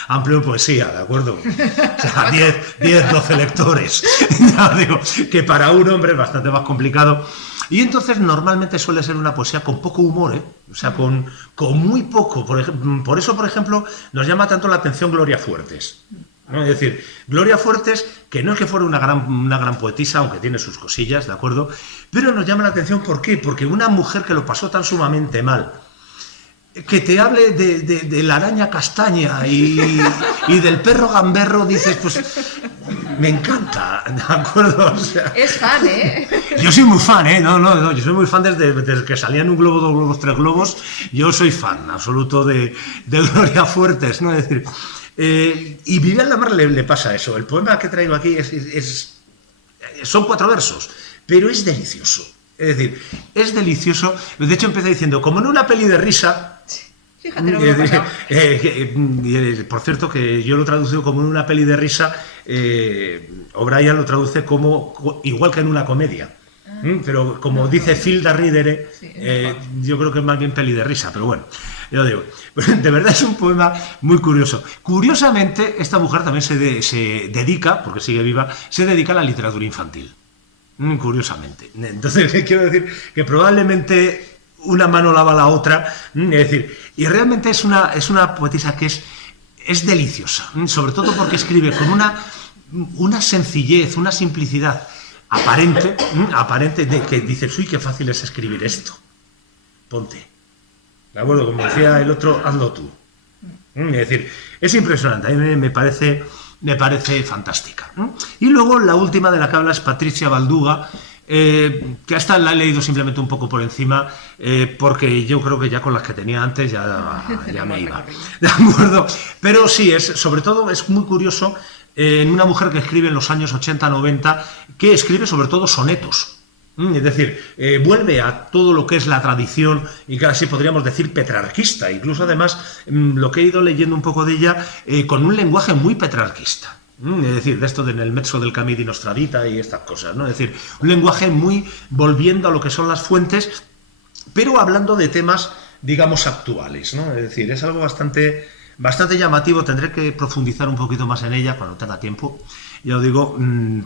en poesía, ¿de acuerdo? O sea, 10, 12 lectores. Ya digo, que para un hombre es bastante más complicado. Y entonces normalmente suele ser una poesía con poco humor, o sea, con muy poco. Por eso, por ejemplo, nos llama tanto la atención Gloria Fuertes, ¿no? Es decir, Gloria Fuertes, que no es que fuera una gran poetisa, aunque tiene sus cosillas, ¿de acuerdo? Pero nos llama la atención, ¿por qué? Porque una mujer que lo pasó tan sumamente mal, que te hable de la araña castaña y del perro gamberro, dices, pues me encanta, ¿de acuerdo? O sea, es fan, ¿eh? Yo soy muy fan, No, yo soy muy fan desde que salían Un globo, 2 globos, 3 globos, yo soy fan absoluto de Gloria Fuertes, ¿no? Es decir, y Vivian Lamarque le pasa eso. El poema que traigo aquí son 4 versos, pero es delicioso. Es decir, es delicioso. De hecho, empieza diciendo, como en una peli de risa. Fíjate lo que ha pasado. Por cierto, que yo lo he traducido como en una peli de risa, O'Brien lo traduce como igual que en una comedia. Pero como dice Philda Ridere, yo creo que es más bien peli de risa, pero bueno, yo digo, de verdad es un poema muy curioso. Curiosamente, esta mujer también se dedica, porque sigue viva, se dedica a la literatura infantil. Curiosamente. Entonces, quiero decir que probablemente una mano lava la otra, es decir, y realmente es una poetisa que es deliciosa, sobre todo porque escribe con una sencillez, una simplicidad aparente de que dices, uy, qué fácil es escribir esto. Ponte. ¿De acuerdo? Como decía el otro, hazlo tú. Es decir, es impresionante, a mí me parece fantástica. Y luego la última de la que habla es Patricia Balduga, que hasta la he leído simplemente un poco por encima, porque yo creo que ya con las que tenía antes ya me iba. ¿De acuerdo? Pero sí, sobre todo es muy curioso en una mujer que escribe en los años 80-90, que escribe sobre todo sonetos. Es decir, vuelve a todo lo que es la tradición y casi podríamos decir petrarquista. Incluso además lo que he ido leyendo un poco de ella con un lenguaje muy petrarquista. Es decir, de esto de en el mezzo del Camí di nostra vita y estas cosas, ¿no? Es decir, un lenguaje muy volviendo a lo que son las fuentes, pero hablando de temas, digamos, actuales, ¿no? Es decir, es algo bastante llamativo. Tendré que profundizar un poquito más en ella cuando tenga tiempo. Ya os digo,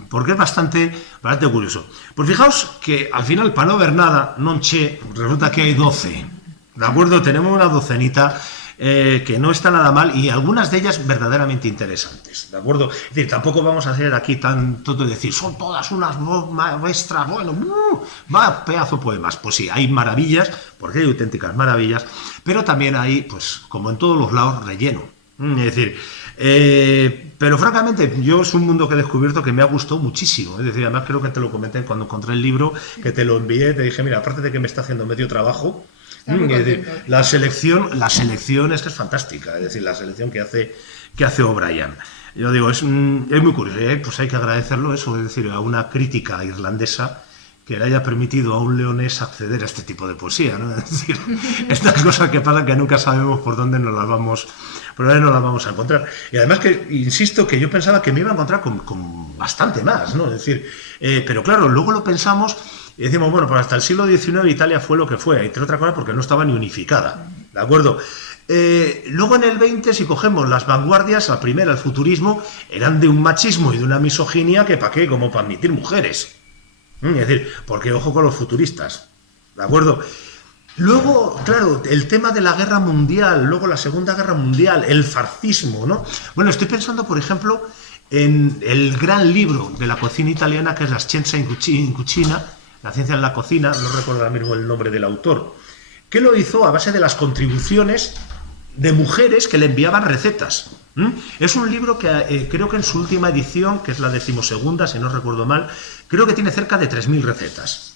porque es bastante curioso. Pues fijaos que al final, para no ver nada, non che, resulta que hay 12. ¿De acuerdo? Tenemos una docenita que no está nada mal y algunas de ellas verdaderamente interesantes. ¿De acuerdo? Es decir, tampoco vamos a hacer aquí tanto de decir, son todas unas maestras, bueno, va pedazo de poemas. Pues sí, hay maravillas, porque hay auténticas maravillas, pero también hay, pues, como en todos los lados, relleno. Es decir, pero francamente yo es un mundo que he descubierto que me ha gustado muchísimo. Es decir, además creo que te lo comenté cuando encontré el libro, que te lo envié, te dije, mira, aparte de que me está haciendo medio trabajo, es decir, la selección es que es fantástica. Es decir, la selección que hace O'Brien. Yo digo, es muy curioso, pues hay que agradecerlo eso, es decir, a una crítica irlandesa que le haya permitido a un leonés acceder a este tipo de poesía, ¿no? Es decir, estas cosas que pasan que nunca sabemos por dónde nos las vamos a encontrar. Y además que, insisto, que yo pensaba que me iba a encontrar con bastante más, ¿no? Es decir, pero claro, luego lo pensamos y decimos, bueno, pues hasta el siglo XIX Italia fue lo que fue, entre otras cosas porque no estaba ni unificada, ¿de acuerdo? Luego en el XX, si cogemos las vanguardias, la primera, el futurismo, eran de un machismo y de una misoginia que para qué, como para admitir mujeres. Es decir, porque ojo con los futuristas, ¿de acuerdo? Luego, claro, el tema de la guerra mundial, luego la Segunda Guerra Mundial, el fascismo, ¿no? Bueno, estoy pensando, por ejemplo, en el gran libro de la cocina italiana, que es La Scienza in Cucina, la ciencia en la cocina, no recuerdo ahora mismo el nombre del autor, que lo hizo a base de las contribuciones de mujeres que le enviaban recetas. Es un libro que creo que en su última edición, que es la 12ª, si no recuerdo mal, creo que tiene cerca de 3.000 recetas.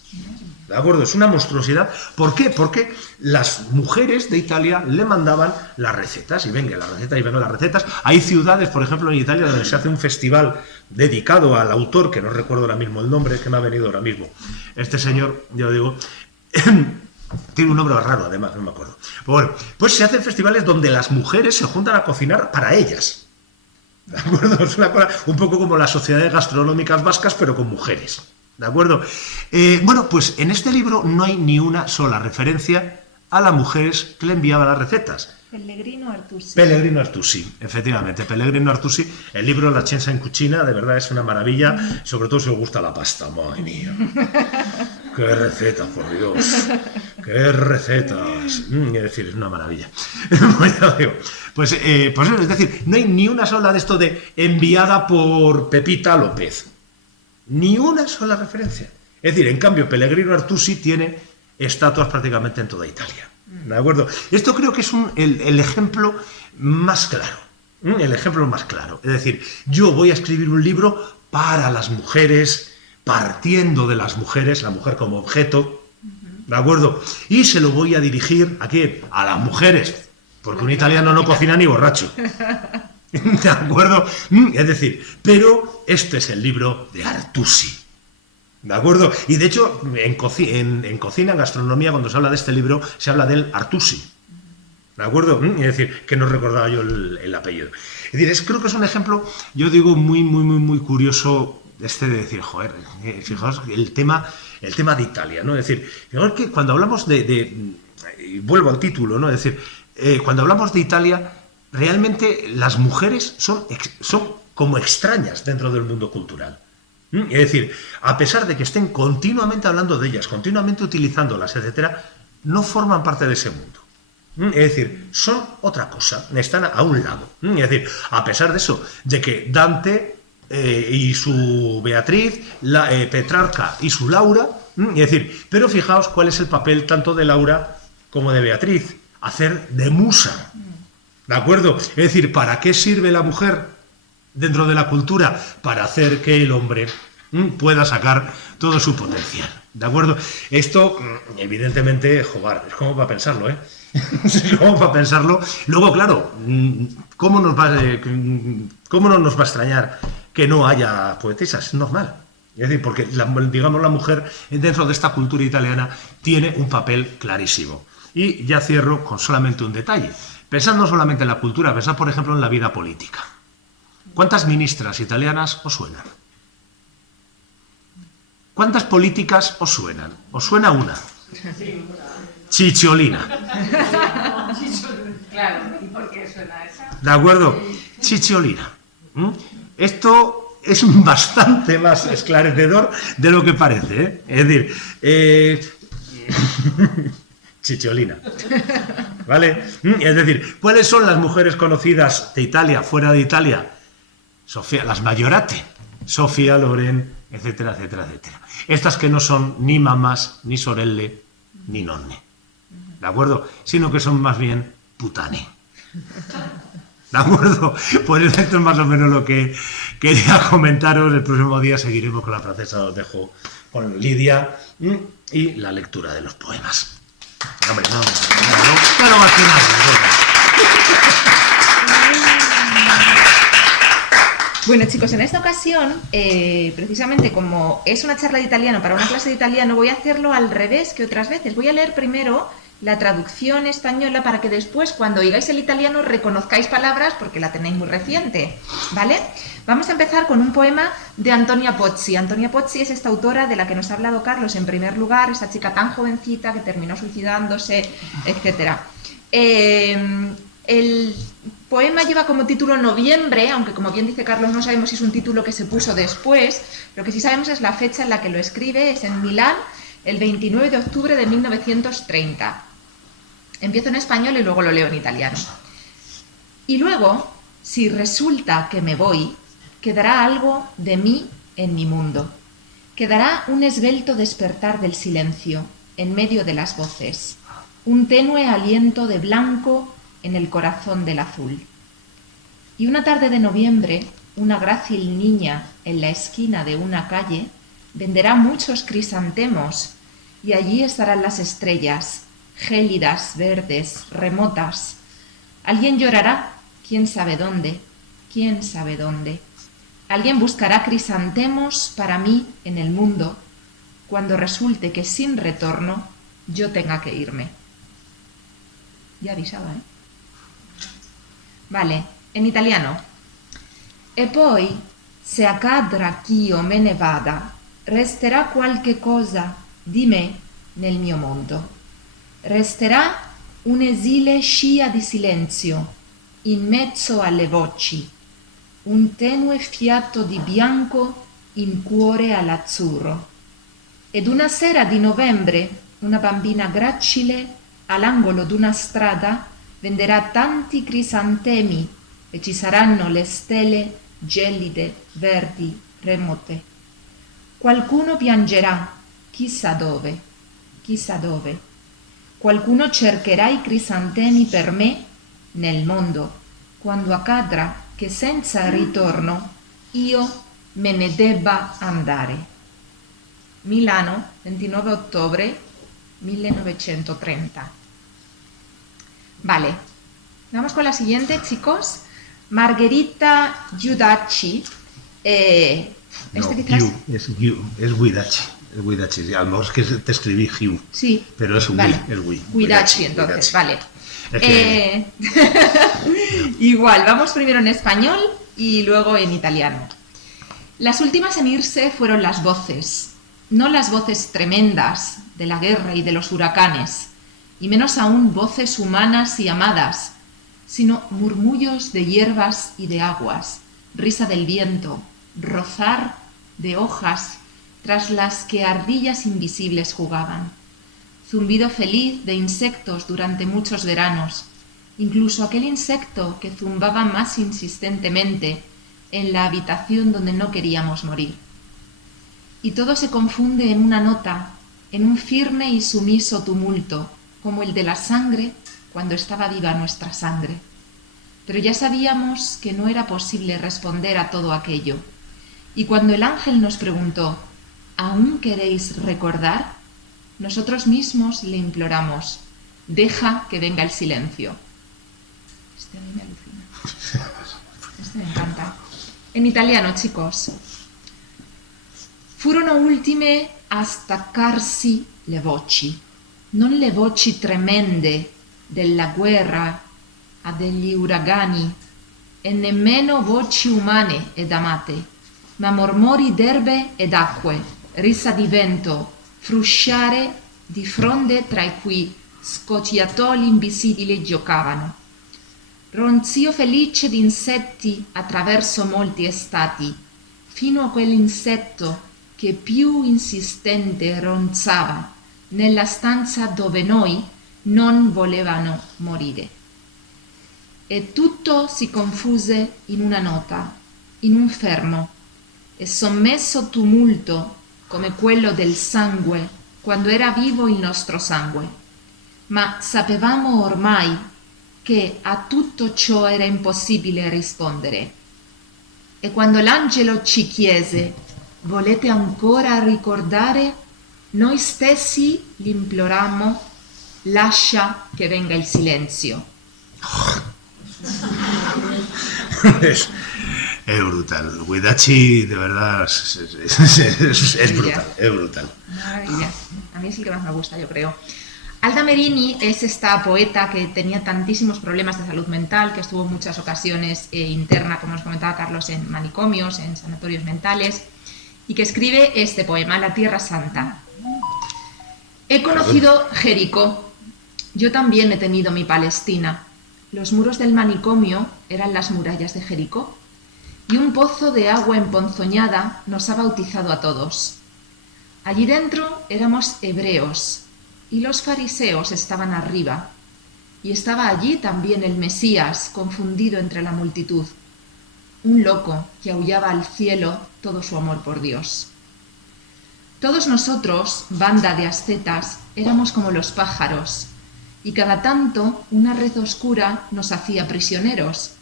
¿De acuerdo? Es una monstruosidad. ¿Por qué? Porque las mujeres de Italia le mandaban las recetas, y venga las recetas, y venga las recetas. Hay ciudades, por ejemplo, en Italia, donde se hace un festival dedicado al autor, que no recuerdo ahora mismo el nombre, que me ha venido ahora mismo. Este señor, yo digo... Tiene un nombre raro, además, no me acuerdo. Bueno, pues se hacen festivales donde las mujeres se juntan a cocinar para ellas. ¿De acuerdo? Es una cosa un poco como las sociedades gastronómicas vascas, pero con mujeres. ¿De acuerdo? Bueno, pues en este libro no hay ni una sola referencia a las mujeres que le enviaban las recetas. Pellegrino Artusi. Pellegrino Artusi, efectivamente. Pellegrino Artusi. El libro La Scienza in Cucina, de verdad, es una maravilla. Sobre todo si os gusta la pasta. Madre mía. ¡Qué recetas, por Dios! ¡Qué recetas! Es decir, es una maravilla. Pues es decir, no hay ni una sola de esto de enviada por Pepita López. Ni una sola referencia. Es decir, en cambio, Pellegrino Artusi tiene estatuas prácticamente en toda Italia. ¿De acuerdo? Esto creo que es el ejemplo más claro. El ejemplo más claro. Es decir, yo voy a escribir un libro para las mujeres, partiendo de las mujeres, la mujer como objeto, ¿de acuerdo? Y se lo voy a dirigir ¿a quién? A las mujeres, porque un italiano no cocina ni borracho. ¿De acuerdo? Es decir, pero este es el libro de Artusi. ¿De acuerdo? Y de hecho, en cocina, en gastronomía, cuando se habla de este libro, se habla del Artusi. ¿De acuerdo? Es decir, que no recordaba yo el apellido. Es decir, creo que es un ejemplo, yo digo, muy curioso de decir, joder, fijaos el tema de Italia, ¿no? Es decir, fijaos que cuando hablamos y vuelvo al título, ¿no? Es decir, cuando hablamos de Italia, realmente las mujeres son como extrañas dentro del mundo cultural. Es decir, a pesar de que estén continuamente hablando de ellas, continuamente utilizándolas, etcétera, no forman parte de ese mundo. Es decir, son otra cosa, están a un lado. Es decir, a pesar de eso, de que Dante y su Beatriz, Petrarca y su Laura, es decir, pero fijaos cuál es el papel tanto de Laura como de Beatriz, hacer de musa. ¿De acuerdo? Es decir, ¿para qué sirve la mujer dentro de la cultura? Para hacer que el hombre pueda sacar todo su potencial. ¿De acuerdo? Esto, evidentemente, joder, es como para pensarlo, ¿eh? Es como para pensarlo. Luego, claro, ¿cómo no nos va a extrañar que no haya poetisas? Es normal. Es decir, porque digamos la mujer dentro de esta cultura italiana tiene un papel clarísimo. Y ya cierro con solamente un detalle. Pensad no solamente en la cultura, pensad por ejemplo en la vida política. ¿Cuántas ministras italianas os suenan? ¿Cuántas políticas os suenan? ¿Os suena una? Cicciolina. Claro, ¿y por qué suena esa? ¿De acuerdo? Cicciolina. Esto es bastante más esclarecedor de lo que parece, ¿eh? Es decir, Cicciolina. ¿Vale? Es decir, ¿cuáles son las mujeres conocidas de Italia, fuera de Italia? Sofía, las Majorate, Sofía Loren, etcétera, etcétera, etcétera. Estas que no son ni mamás, ni sorelle, ni nonne. ¿De acuerdo? Sino que son más bien putane. ¿De acuerdo? Pues esto es más o menos lo que quería comentaros. El próximo día seguiremos con la francesa, os dejo con Lidia y la lectura de los poemas. Hombre, no, pero al final. Bueno, chicos, en esta ocasión, precisamente como es una charla de italiano para una clase de italiano, voy a hacerlo al revés que otras veces. Voy a leer primero la traducción española para que después, cuando oigáis el italiano, reconozcáis palabras porque la tenéis muy reciente, ¿vale? Vamos a empezar con un poema de Antonia Pozzi. Antonia Pozzi es esta autora de la que nos ha hablado Carlos en primer lugar, esa chica tan jovencita que terminó suicidándose, etc. El poema lleva como título Noviembre, aunque como bien dice Carlos no sabemos si es un título que se puso después. Lo que sí sabemos es la fecha en la que lo escribe, es en Milán, el 29 de octubre de 1930. Empiezo en español y luego lo leo en italiano. Y luego, si resulta que me voy, quedará algo de mí en mi mundo. Quedará un esbelto despertar del silencio en medio de las voces, un tenue aliento de blanco en el corazón del azul. Y una tarde de noviembre, una grácil niña en la esquina de una calle venderá muchos crisantemos y allí estarán las estrellas, gélidas, verdes, remotas. Alguien llorará, quién sabe dónde, quién sabe dónde. Alguien buscará crisantemos para mí en el mundo cuando resulte que sin retorno yo tenga que irme. Ya avisaba, ¿eh? Vale, en italiano. E poi, se accadrà ch'io me ne vada, resterà qualche cosa di me nel mio mondo. Resterà un'esile scia di silenzio in mezzo alle voci, un tenue fiato di bianco in cuore all'azzurro. Ed una sera di novembre una bambina gracile all'angolo d'una strada venderà tanti crisantemi e ci saranno le stelle gelide, verdi, remote. Qualcuno piangerà, chissà dove, chissà dove. Qualcuno cercherà i crisantemi per me nel mondo, quando accadrà che senza ritorno io me ne debba andare. Milano, 29 ottobre 1930. Vale, vamos con la siguiente, chicos. Margherita Giudacci. Quizás... es Guidacci. Es Guidacci. A lo mejor es que te escribí Giu. Sí. Pero es vale. Guidacci, entonces, vale. Es que... Igual, vamos primero en español y luego en italiano. Las últimas en irse fueron las voces, no las voces tremendas de la guerra y de los huracanes, y menos aún voces humanas y amadas, sino murmullos de hierbas y de aguas, risa del viento, rozar de hojas tras las que ardillas invisibles jugaban, zumbido feliz de insectos durante muchos veranos, incluso aquel insecto que zumbaba más insistentemente en la habitación donde no queríamos morir. Y todo se confunde en una nota, en un firme y sumiso tumulto, como el de la sangre cuando estaba viva nuestra sangre. Pero ya sabíamos que no era posible responder a todo aquello. Y cuando el ángel nos preguntó, ¿aún queréis recordar? Nosotros mismos le imploramos, deja que venga el silencio. Este a mí me alucina. Este me encanta. En italiano, chicos. furono ultime a staccarsi le voci, non le voci tremende della guerra a degli uragani e nemmeno voci umane ed amate, ma mormori d'erbe ed acque, risa di vento, frusciare di fronde tra i cui scocciatoli invisibili giocavano. Ronzio felice di insetti attraverso molti estati, fino a quell'insetto che più insistente ronzava nella stanza dove noi non volevano morire. E tutto si confuse in una nota, in un fermo e sommesso tumulto come quello del sangue quando era vivo il nostro sangue. Ma sapevamo ormai che a tutto ciò era impossibile rispondere. E quando l'angelo ci chiese: volete ancora ricordare? Noi stessi gli implorammo: lascia che venga il silenzio. Es brutal. Guidachi, de verdad, es brutal, es brutal. Maravilla. A mí es el que más me gusta, yo creo. Alda Merini es esta poeta que tenía tantísimos problemas de salud mental, que estuvo en muchas ocasiones interna, como nos comentaba Carlos, en manicomios, en sanatorios mentales, y que escribe este poema, La Tierra Santa. He conocido Jericó. Yo también he tenido mi Palestina. Los muros del manicomio eran las murallas de Jericó, y un pozo de agua emponzoñada nos ha bautizado a todos. Allí dentro éramos hebreos, y los fariseos estaban arriba, y estaba allí también el Mesías confundido entre la multitud, un loco que aullaba al cielo todo su amor por Dios. Todos nosotros, banda de ascetas, éramos como los pájaros, y cada tanto una red oscura nos hacía prisioneros,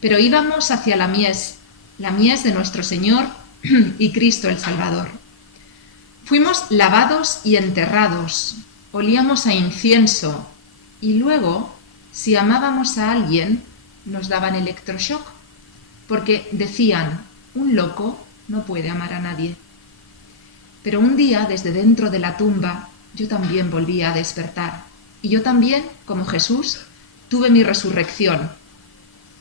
pero íbamos hacia la mies de nuestro Señor y Cristo el Salvador. Fuimos lavados y enterrados, olíamos a incienso, y luego, si amábamos a alguien, nos daban electroshock, porque decían: un loco no puede amar a nadie. Pero un día, desde dentro de la tumba, yo también volví a despertar, y yo también, como Jesús, tuve mi resurrección,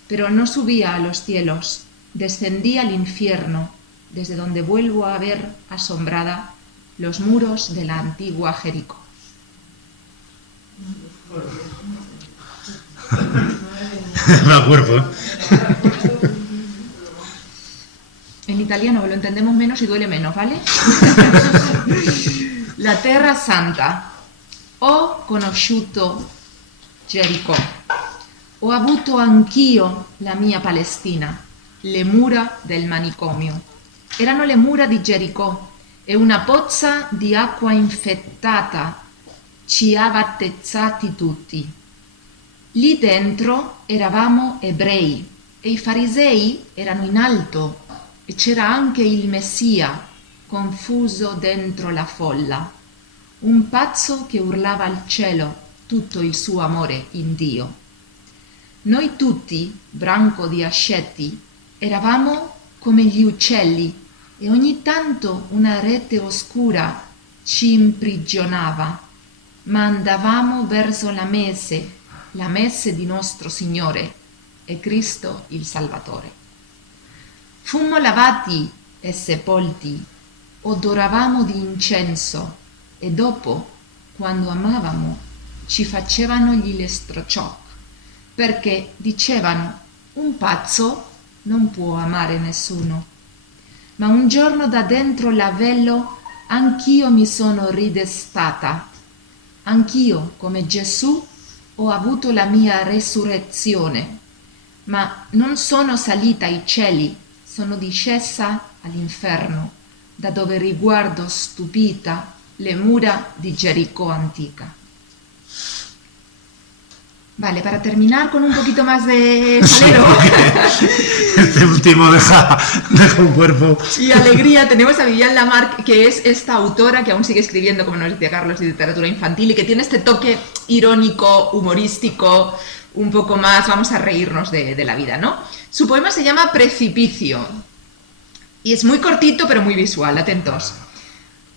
pero no subía a los cielos, descendí al infierno, desde donde vuelvo a ver asombrada los muros de la antigua Jericó. Me acuerdo. En italiano lo entendemos menos y duele menos, ¿vale? La Terra Santa. Ho conosciuto Jericó. Ho avuto anch'io la mia Palestina, le mura del manicomio. Erano le mura di Jericó e una pozza di acqua infettata ci ha battezzati tutti. Lì dentro eravamo ebrei e i farisei erano in alto e c'era anche il Messia confuso dentro la folla, un pazzo che urlava al cielo tutto il suo amore in Dio. Noi tutti, branco di asceti, eravamo come gli uccelli e ogni tanto una rete oscura ci imprigionava, ma andavamo verso la messe di nostro Signore e Cristo il Salvatore. Fummo lavati e sepolti, odoravamo di incenso e dopo, quando amavamo, ci facevano gli elettroshock, perché dicevano: un pazzo non può amare nessuno. Ma un giorno da dentro l'avello anch'io mi sono ridestata. Anch'io, come Gesù, ho avuto la mia resurrezione, ma non sono salita ai cieli, sono discesa all'inferno, da dove riguardo stupita le mura di Jericó antica. Vale, para terminar con un poquito más de salero. Este último deja un cuerpo. Y alegría, tenemos a Viviane Lamarck, que es esta autora que aún sigue escribiendo, como nos decía Carlos, de literatura infantil y que tiene este toque irónico, humorístico, un poco más, vamos a reírnos de la vida, ¿no? Su poema se llama Precipicio Y es muy cortito, pero muy visual, atentos.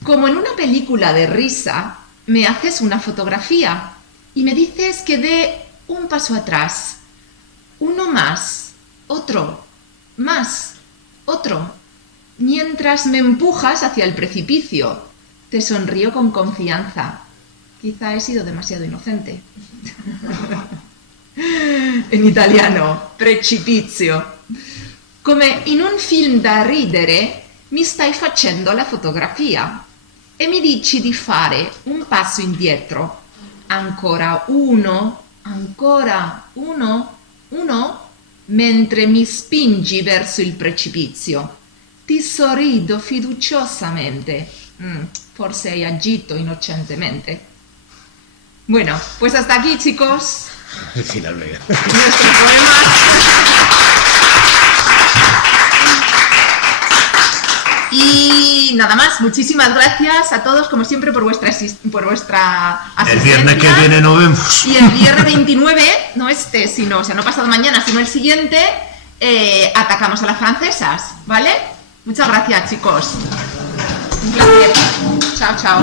Como en una película de risa, me haces una fotografía y me dices que dé un paso atrás, uno más, otro, más, otro, mientras me empujas hacia el precipicio. Te sonrío con confianza. Quizá he sido demasiado inocente. En italiano, precipizio. Come in un film da ridere, mi stai facendo la fotografia e mi dici di fare un passo indietro. Ancora uno, mentre mi spingi verso il precipizio. Ti sorrido fiduciosamente. Forse hai agito inocentemente. Bueno, pues hasta aquí, chicos. Finalmente. Nuestro poema. Y nada más, muchísimas gracias a todos, como siempre, por vuestra asistencia. El viernes que viene nos vemos. Y el viernes 29, no este, sino, o sea, no pasado mañana, sino el siguiente, atacamos a las francesas, ¿vale? Muchas gracias, chicos. Un placer. Chao, chao.